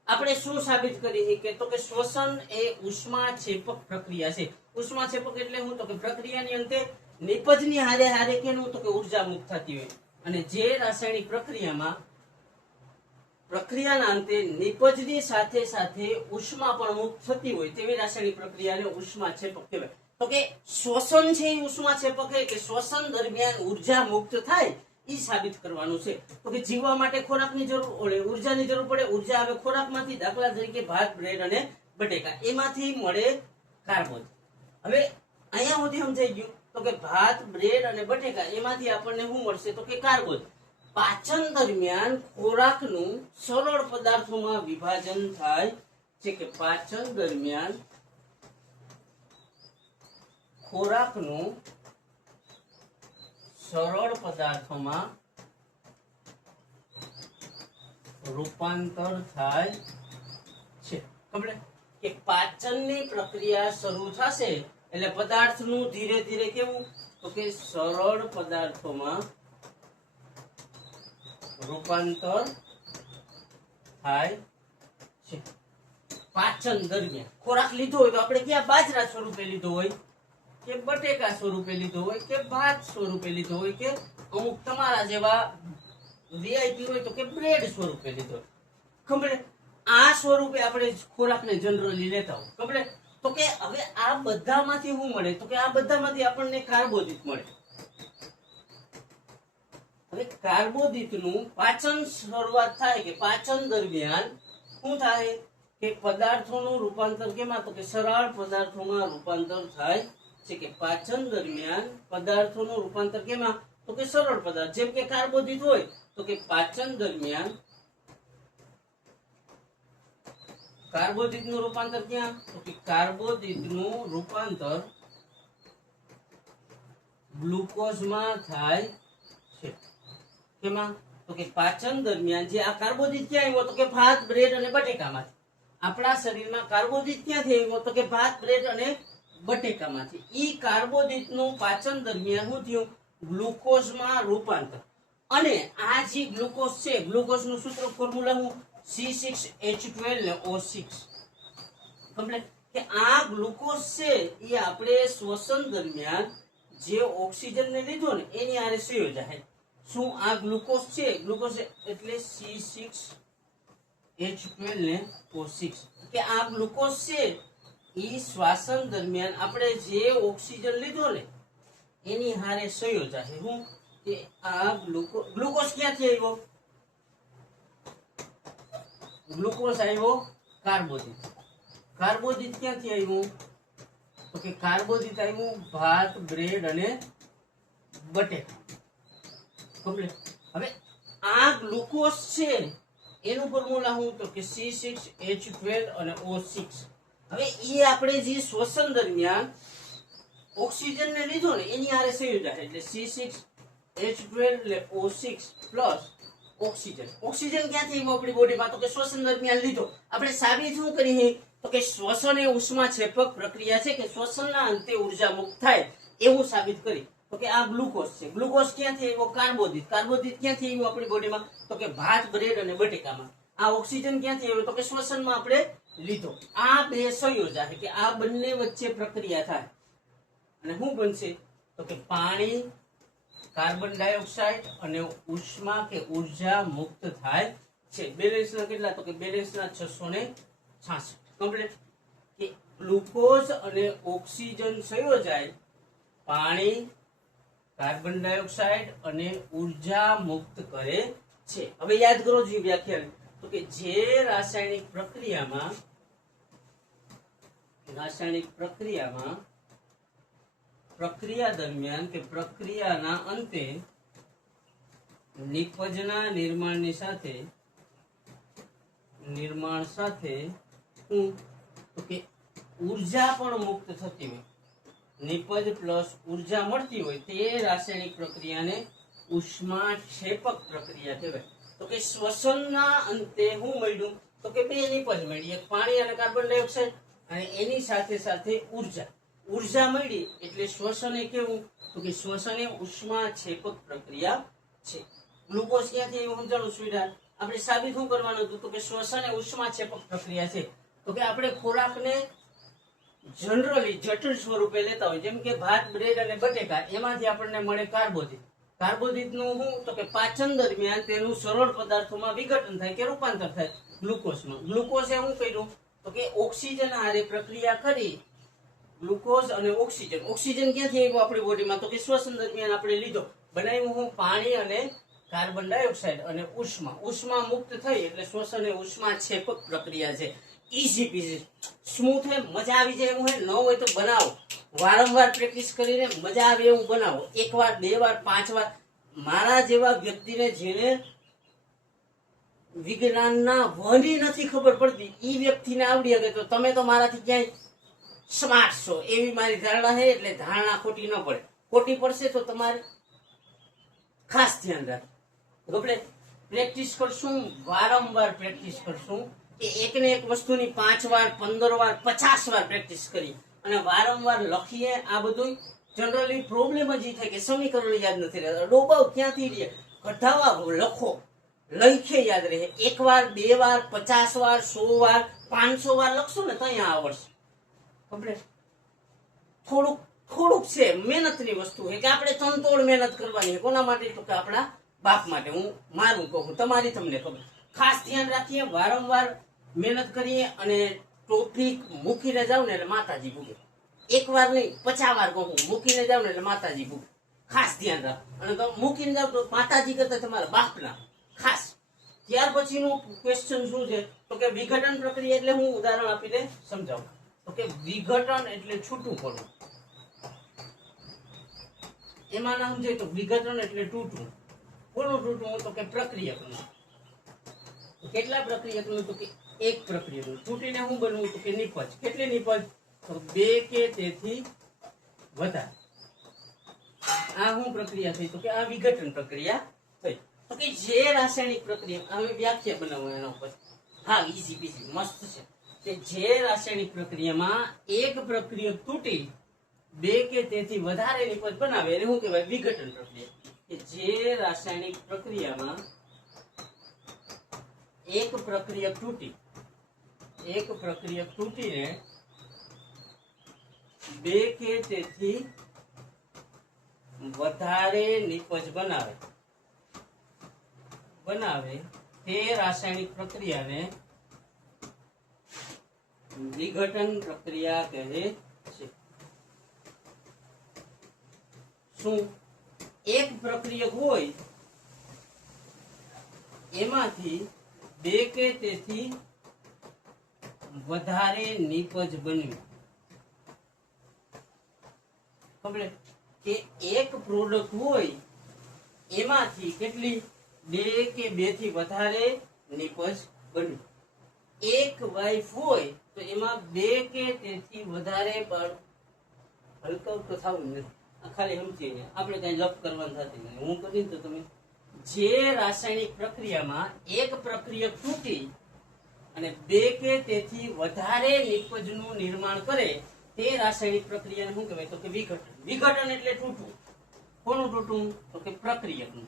આપણે શું સાબિત કરીએ કે? તો કે શ્વસન એ ઉષ્મા છેપક પ્રક્રિયા છે. ઉષ્મા છેપક એટલે શું? તો કે પ્રક્રિયાની અંતે નિપજની હારે હારે કેનું? તો કે ઉર્જા મુક્ત થતી હોય. અને જે રાસાયણિક પ્રક્રિયાના અંતે નિપજની સાથે સાથે ઉષ્મા પણ મુક્ત થતી હોય તેવી રાસાયણિક પ્રક્રિયાને ઉષ્માક્ષેપક કહેવાય. તો કે શ્વસન છે એ ઉષ્માક્ષેપક છે કે શ્વસન દરમિયાન ઉર્જા મુક્ત થાય એ સાબિત કરવાનું છે. તો કે જીવવા માટે ખોરાકની જરૂર પડે, ઉર્જાની જરૂર પડે. ઉર્જા આવે ખોરાકમાંથી, દાખલા તરીકે ભાત, બ્રેડ અને બટેકા, એમાંથી મળે કાર્બન. હવે અહીંયા સુધી સમજાઈ ગયું. તો કે ભાત, બ્રેડ અને બટેકા એમાંથી આપણને શું મળશે? તો કે કાર્બન. પાચન દરમિયાન ખોરાકનું સરળ પદાર્થોમાં વિભાજન થાય છે કે પાચન દરમિયાન ખોરાકનું સરળ પદાર્થોમાં રૂપાંતર થાય છે. કમ્પ્લીટ. કે પાચનની પ્રક્રિયા શરૂ થશે એટલે પદાર્થનું ધીરે ધીરે કેવું? તો કે સરળ પદાર્થોમાં રૂપાંતર થાય છે. પાચન દરમિયાન ખોરાક લીધો હોય તો આપણે ક્યાં બાજરા સ્વરૂપે લીધો હોય, કે બટેકા સ્વરૂપે લીધો હોય, કે ભાત સ્વરૂપે લીધો હોય, કે અમુક તમારા જેવા વીઆઈપી હોય તો કે બ્રેડ સ્વરૂપે લીધો હોય. કમ્પ્લીટ. આ સ્વરૂપે આપણે ખોરાકને જનરલી લેતા હોય. કમ્પ્લીટ. તો કે હવે આ બધામાંથી શું મળે? તો કે આ બધામાંથી આપણને કાર્બોદિત મળે. હવે કાર્બોદિતનું પાચન શરૂઆત થાય કે પાચન દરમિયાન શું થાય? કે પદાર્થોનું રૂપાંતર કેમાં? તો કે સરળ પદાર્થોમાં રૂપાંતર થાય છે. કે પાચન દરમિયાન પદાર્થોનું રૂપાંતર કેમાં? તો કે સરળ પદાર્થ. જેમ કે કાર્બોદિત હોય તો કે પાચન દરમિયાન કાર્બોદિતનું રૂપાંતર ક્યાં? તો કે કાર્બોદિતનું રૂપાંતર ગ્લુકોઝમાં થાય છે. કેમાં? તો કે પાચન દરમિયાન જે આ કાર્બોદિત ક્યાં આવ્યો? તો કે ભાત, બ્રેડ અને બટેકામાંથી. આપણા શરીરમાં કાર્બોદિત ક્યાંથી આવ્યો? તો કે ભાત, બ્રેડ અને બટેકામાંથી. ઈ કાર્બોદિતનું પાચન દરમિયાન શું થયું? ગ્લુકોઝમાં રૂપાંતર. અને આ જે ગ્લુકોઝ છે, ગ્લુકોઝનું સૂત્ર ફોર્મ્યુલા શું? C6H12 ને O6. કમ્પ્લીટ. કે આ ગ્લુકોઝ છે એ આપણે શ્વસન દરમિયાન જે ઓક્સિજનને લીધો ને એની હારે સંયોજાય. શું આ ગ્લુકોઝ છે? ગ્લુકોઝ એટલે C6H12 ને O6. કે આ ગ્લુકોઝ છે એ શ્વાસન દરમિયાન આપણે જે ઓક્સિજન લીધો ને એની હારે સંયોજાય. હું કે આ ગ્લુકોઝ ક્યાંથી આવ્યો? ગ્લુકોઝ આવ્યો કાર્બોદિત. કાર્બોદિત ક્યાંથી આવ્યું? તો કે કાર્બોદિત આવ્યું ભાત, બ્રેડ અને બટેકા. કમ્પ્લીટ. હવે આ ગ્લુકોઝ છે એનું ફોર્મ્યુલા શું? તો કે C6H12 અને O6. હવે એ આપણે જે શ્વસન દરમિયાન ઓક્સિજનને લીધો ને એની હારે સંયોજાય એટલે C6H12 એટલે O6 પ્લસ ઓક્સિજન. ઓક્સિજન ક્યાંથી આવ્યો આપણી બોડીમાં? તો કે શ્વસન દરમિયાન લીધો. આપણે સાબિત શું કરી? તો કે શ્વસન એ ઉષ્માક્ષેપક પ્રક્રિયા છે કે શ્વસનના અંતે ઉર્જા મુક્ત થાય એવું સાબિત કરી. તો કે આ ગ્લુકોઝ છે. ગ્લુકોઝ ક્યાંથી આવ્યો? કાર્બોદિત. કાર્બોદિત ક્યાંથી આવ્યો આપણી બોડીમાં? તો કે ભાત, બ્રેડ અને બટેકામાં. આ ઓક્સિજન ક્યાંથી આવ્યો? તો કે શ્વસનમાં આપણે લીધો. આ બે સંયોજાય કે આ બંને વચ્ચે પ્રક્રિયા થાય અને શું બનશે? તો કે પાણી, કાર્બન ડાયોક્સાઇડ અને ઉષ્મા કે ઉર્જા મુક્ત થાય છે. બેલેન્સના કેટલા? તો કે બેલેન્સના 666. કમ્પ્લીટ. કે ગ્લુકોઝ અને ઓક્સિજન સંયોજાય પાણી, કાર્બન ડાયોક્સાઇડ અને ઉર્જા મુક્ત કરે છે. હવે યાદ કરો જોઈએ વ્યાખ્યાન. તો કે જે રાસાયણિક પ્રક્રિયામાં પ્રક્રિયા દરમિયાન કે પ્રક્રિયાના અંતે નિપજના નિર્માણ સાથે તો કે ઉર્જા પણ મુક્ત થતી હોય, નિપજ પ્લસ ઉર્જા મળતી હોય તે રાસાયણિક પ્રક્રિયાને ઉષ્માક્ષેપક પ્રક્રિયા કહેવાય. તો કે શ્વસનના અંતે શું મળ્યું? તો કે બે નિપજ મળી, એક પાણી અને કાર્બન ડાયોક્સાઇડ અને એની સાથે સાથે ઉર્જા મળી એટલે શ્વસન એ કેવું? તો કે શ્વસન એ ઉષ્માક્ષેપક પ્રક્રિયા છે. ગ્લુકોઝ ક્યાંથી એવું સમજાણું સુવિધા? આપણે સાબિત શું કરવાનું હતું? તો કે શ્વસન એ ઉષ્માક્ષેપક પ્રક્રિયા છે. તો કે આપણે ખોરાકને જનરલી જટિલ સ્વરૂપે લેતા હોય, જેમ કે ભાત, બ્રેડ અને બટેકા, એમાંથી આપણને મળે કાર્બોદિત. કાર્બોદિતનું શું તો કે પાચન દરમિયાન તેનું સરળ પદાર્થોમાં વિઘટન થાય કે રૂપાંતર થાય ગ્લુકોઝમાં. ગ્લુકોઝે શું કર્યું તો કે ઓક્સિજન હારે પ્રક્રિયા કરી ગ્લુકોઝ અને ઓક્સિજન. ઓક્સિજન ક્યાંથી આવ્યો આપણી બોડીમાં તો કે શ્વસન દરમિયાન આપણે લીધો. બનાવ્યું હું પાણી અને કાર્બન ડાયોક્સાઇડ અને ઉષ્મા. ઉષ્મા મુક્ત થઈ એટલે શ્વસન એ ઉષ્મા છેપક પ્રક્રિયા છે. ઈઝી પીઝી સ્મૂથ હે, મજા આવી જાય એવું હે. ન હોય તો બનાવો, વારંવાર પ્રેક્ટિસ કરીને મજા આવે એવું બનાવો. 1 વાર 2 વાર 5 વાર. મારા જેવા વ્યક્તિને જેને વિજ્ઞાનના વની નથી ખબર પડતી ઈ વ્યક્તિને આવડી શકે તો તમે તો મારાથી ક્યાંય સ્માર્ટ છો એવી મારી ધારણા છે. એટલે ધારણા ખોટી ન પડે. ખોટી પડશે તો તમારે ખાસ ધ્યાન રાખો. આપણે પ્રેક્ટિસ કરશું, વારંવાર પ્રેક્ટિસ કરશું કે એકને એક વસ્તુની 5 વાર 15 વાર 50 વાર પ્રેક્ટિસ કરી અને વારંવાર લખીએ. આ બધું જનરલી પ્રોબ્લેમ જ એ થાય કે સમીકરણ યાદ નથી રહેતા. ડોબાવ ક્યાંથી રહે? કઢાવા લખો, લખે યાદ રહે. 1 વાર 2 વાર 50 વાર 100 વાર 500 વાર લખશો ને ત્યાં આવડશે. આપણે થોડુંક છે મહેનતની વસ્તુ છે કે આપણે તનતોડ મહેનત કરવાની છે. કોના માટે તો કે આપણા બાપ માટે. હું મારું કહું, તમારી તમને ખબર. ખાસ ધ્યાન રાખીએ, વારંવાર મહેનત કરીએ અને ટોપિક મૂકીને જાવ ને એટલે માતાજી ભૂગે. 1 વાર નહીં 50 વાર કહું, મૂકીને જાવ ને એટલે માતાજી ભૂગે. ખાસ ધ્યાન રાખો. અને તમે મૂકીને જાવ તો માતાજી કરતા તમારા બાપના ખાસ. ત્યાર પછીનું ક્વેશ્ચન શું છે તો કે વિઘટન પ્રક્રિયા એટલે હું ઉદાહરણ આપીને સમજાવું તો કે વિઘટન એટલે છૂટું પડવું. એમાં ના સમજાય તો વિઘટન એટલે તૂટવું. કોનું તૂટવું તો કે પ્રક્રિયકનું. કેટલા પ્રક્રિયકનું તો કે એક પ્રક્રિયકનું. તૂટીને શું બનવું તો કે નિપજ. કેટલી નિપજ તો 2 કે તેથી વધારે. આ શું પ્રક્રિયા થઈ તો કે આ વિઘટન પ્રક્રિયા થઈ. તો કે જે રાસાયણિક પ્રક્રિયા હવે વ્યાખ્યા બનાવો એના ઉપર. હા, ઈઝી પીઝી મસ્ત છે કે જે રાસાયણિક પ્રક્રિયામાં એક પ્રક્રિયક તૂટી 2 કે તેથી વધારે નિપજ બનાવે એને શું કહેવાય? વિઘટન પ્રક્રિયા. કે જે રાસાયણિક પ્રક્રિયામાં એક પ્રક્રિયક તૂટીને 2 કે તેથી વધારે નિપજ બનાવે તે રાસાયણિક પ્રક્રિયાને વિઘટન પ્રક્રિયા કહે છે. શું? એક પ્રક્રિયક હોય એમાંથી 2 કે તેથી વધારે નિપજ બન્યું. ખબર કે એક પ્રોડક્ટ હોય એમાંથી કેટલી 2 કે 2 થી વધારે નિપજ બન્યું. એક વાઇફ હોય તો એમાં 2 કે તેથી વધારે બાળક. હલકા તો થવું નથી, ખાલી સમજીને આપણે કઈ જપ કરવાનું થતી નથી. હું કરી તો તમે જે રાસાયણિક પ્રક્રિયામાં એક પ્રક્રિયક તૂટી અને 2 કે તેથી વધારે નિપજનું નિર્માણ કરે તે રાસાયણિક પ્રક્રિયાને શું કહેવાય તો કે વિઘટન. વિઘટન એટલે તૂટવું. કોનું તૂટવું તો કે પ્રક્રિયકનું.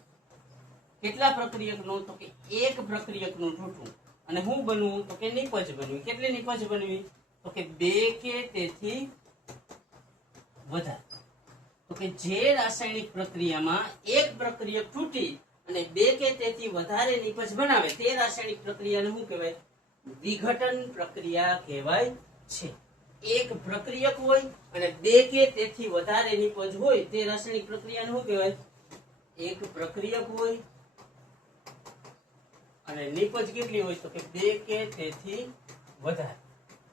કેટલા પ્રક્રિયકનું તો કે એક પ્રક્રિયકનું તૂટવું. અને શું બનવું તો કે નિપજ બનવી. કેટલી નિપજ બનવી તો કે 2 કે તેથી વધારે. તો કે જે રાસાયણિક પ્રક્રિયામાં એક પ્રક્રિયક તૂટી અને 2 કે તેથી વધારે નિપજ બનાવે તે રાસાયણિક પ્રક્રિયાને શું કહેવાય? વિઘટન પ્રક્રિયા કહેવાય છે. એક પ્રક્રિયક હોય અને 2 કે તેથી વધારે નિપજ હોય તે રાસાયણિક પ્રક્રિયાને શું કહેવાય? એક પ્રક્રિયક હોય અને નિપજ કેટલી હોય તો કે 2 કે તેથી વધારે.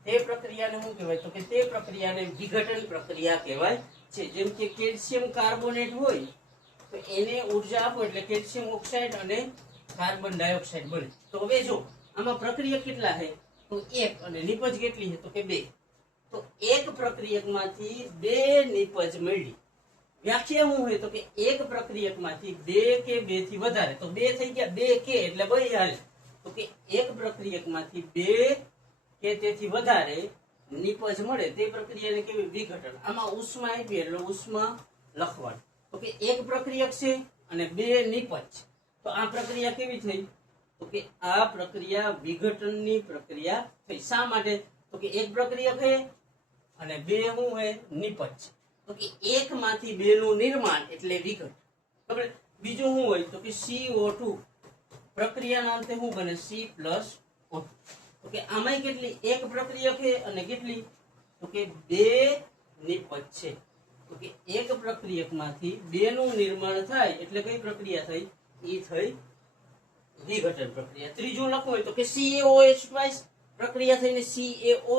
તે પ્રક્રિયાને શું કહેવાય તો કે તે પ્રક્રિયાને વિઘટન પ્રક્રિયા કહેવાય છે. જેમ કે કેલ્શિયમ કાર્બોનેટ હોય તો એને ઉર્જા આપો એટલે કેલ્શિયમ ઓક્સાઇડ અને કાર્બન ડાયોક્સાઇડ બને. તો હવે જો આમાં પ્રક્રિયક કેટલા છે તો 1 અને નિપજ કેટલી છે તો કે 2. તો એક પ્રક્રિયકમાંથી 2 નિપજ મળી. વ્યાખ્યા શું હોય તો કે એક પ્રક્રિયકમાંથી 2 કે 2 થી વધારે. તો 2 થઈ ગયા 2 કે એટલે 2 હાલે. તો કે એક પ્રક્રિયકમાંથી 2 કે તેથી વધારે નિપજ મળે તે પ્રક્રિયાને કેવી? વિઘટન. આમાં ઉષ્મા આપી એટલે ઉષ્મા લખવાનું. તો કે એક પ્રક્રિયક છે અને 2 નિપજ છે. તો આ પ્રક્રિયા કેવી થઈ તો કે આ પ્રક્રિયા વિઘટનની પ્રક્રિયા થઈ. શા માટે તો કે એક પ્રક્રિયક છે અને 2 શું છે? નિપજ છે. તો કે 1 માંથી 2 નું નિર્માણ એટલે વિઘટન. ખબર? બીજું શું હોય તો કે CO2 પ્રક્રિયાના અંતે શું બને C+O2 તો કે આમાંય કેટલી એક પ્રક્રિયક છે અને કેટલી તો કે બે નિપજ છે તો કે એક પ્રક્રિયકમાંથી બે નું નિર્માણ થાય એટલે કઈ પ્રક્રિયા થઈ ઈ થઈ વિઘટન પ્રક્રિયા ત્રીજું લખવું હોય તો કે CaOH ટ્વાઇસ પ્રક્રિયા થઈને CaO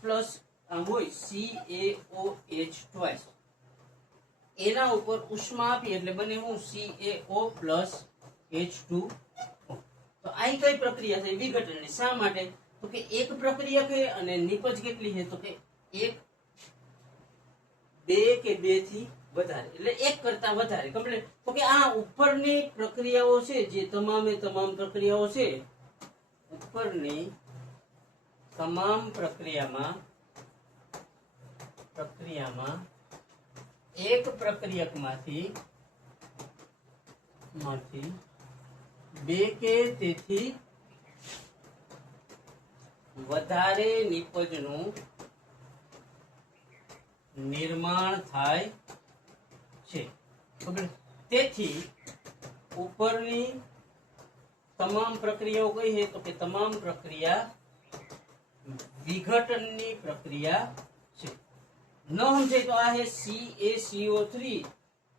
પ્લસ આમ હોય CaOH ટ્વાઇસ એના ઉપર ઉષ્મા આપી એટલે બને હું CaO પ્લસ H2O તો આ કઈ પ્રક્રિયા થઈ વિઘટનની શા માટે તો કે એક પ્રક્રિયા છે અને નિપજ કેટલી છે તો કે એક બે કે બે થી વધારે એટલે એક કરતા વધારે કમ્પ્લીટ તો કે આ ઉપરની પ્રક્રિયાઓ છે જે તમામ પ્રક્રિયાઓ છે ઉપરની તમામ પ્રક્રિયામાં એક પ્રક્રિયકમાંથી બે કે તેથી વધારે નિપજનું નિર્માણ થાય છે તેથી ઉપરની તમામ પ્રક્રિયાઓ કઈ છે તો કે તમામ પ્રક્રિયા વિઘટનની પ્રક્રિયા છે ન સમજાય તો આ છે CaCO3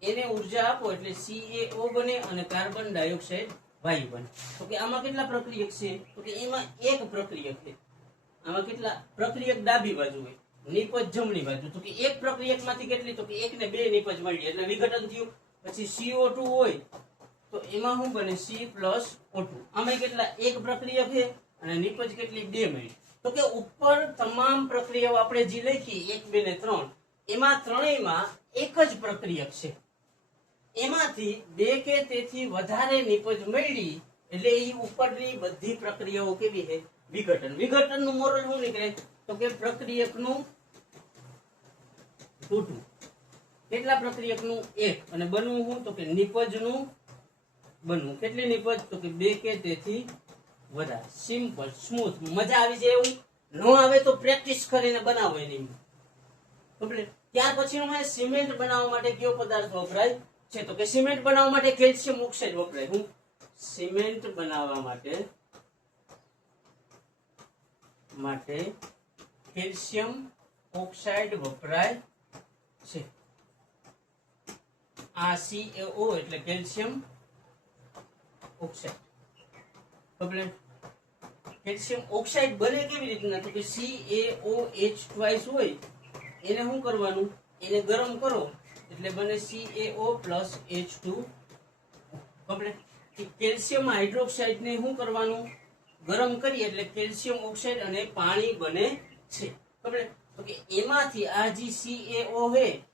એને ઉર્જા આપો એટલે CaO બને અને કાર્બન ડાયોક્સાઇડ વાયુ બને તો કે આમાં કેટલા પ્રક્રિયક છે તો કે એમાં એક પ્રક્રિયક છે આમાં કેટલા પ્રક્રિયક ડાબી બાજુ હોય નિપજ જમણી બાજુ તો કે એક પ્રક્રિયકમાંથી કેટલી તો કે એક ને બે નિપજ મળી એટલે વિઘટન થયું પછી CO2 હોય તો એમાં શું બને C+O2 આમાં કેટલા એક પ્રક્રિયક છે અને નિપજ કેટલી બે મળી તો કે ઉપર તમામ પ્રક્રિયાઓ આપણે જે લખી 1 2 ને 3 એમાં ત્રણેયમાં એક જ પ્રક્રિયક છે એમાંથી બે કે તેથી વધારે નિપજ મળી એટલે એ ઉપરની બધી પ્રક્રિયાઓ કેવી છે વિઘટનનું મોરલ શું નીકળે તો કે પ્રક્રિયકનું તૂટવું કેટલા પ્રક્રિયકનું એક અને બનવું શું તો કે નિપજનું બનવું કેટલી નિપજ તો કે બે કે તેથી વધારે સિમ્પલ સ્મૂથ મજા આવી જાય એવું ન આવે તો પ્રેક્ટિસ કરીને બનાવો એની કમ્પ્લીટ ત્યાર પછીનું છે સિમેન્ટ બનાવવા માટે કયો પદાર્થ વપરાય છે તો કે સિમેન્ટ બનાવવા માટે કેલ્શિયમ ઓક્સાઇડ વપરાય હું સિમેન્ટ બનાવવા માટે કેલ્શિયમ ઓક્સાઇડ વપરાય છે આ CaO એટલે calcium oxide complete calcium oxide બને કેવી રીતના તો કે CaOH ટ્વાઇસ હોય એને શું કરવાનું એને ગરમ કરો એટલે બને CaO plus H2 complete calcium hydroxide ને શું કરવાનું ગરમ કરી એટલે કેલ્શિયમ ઓક્સાઇડ અને પાણી બને છે કમ્પ્લીટ તો કે એમાંથી આ જે CaO છે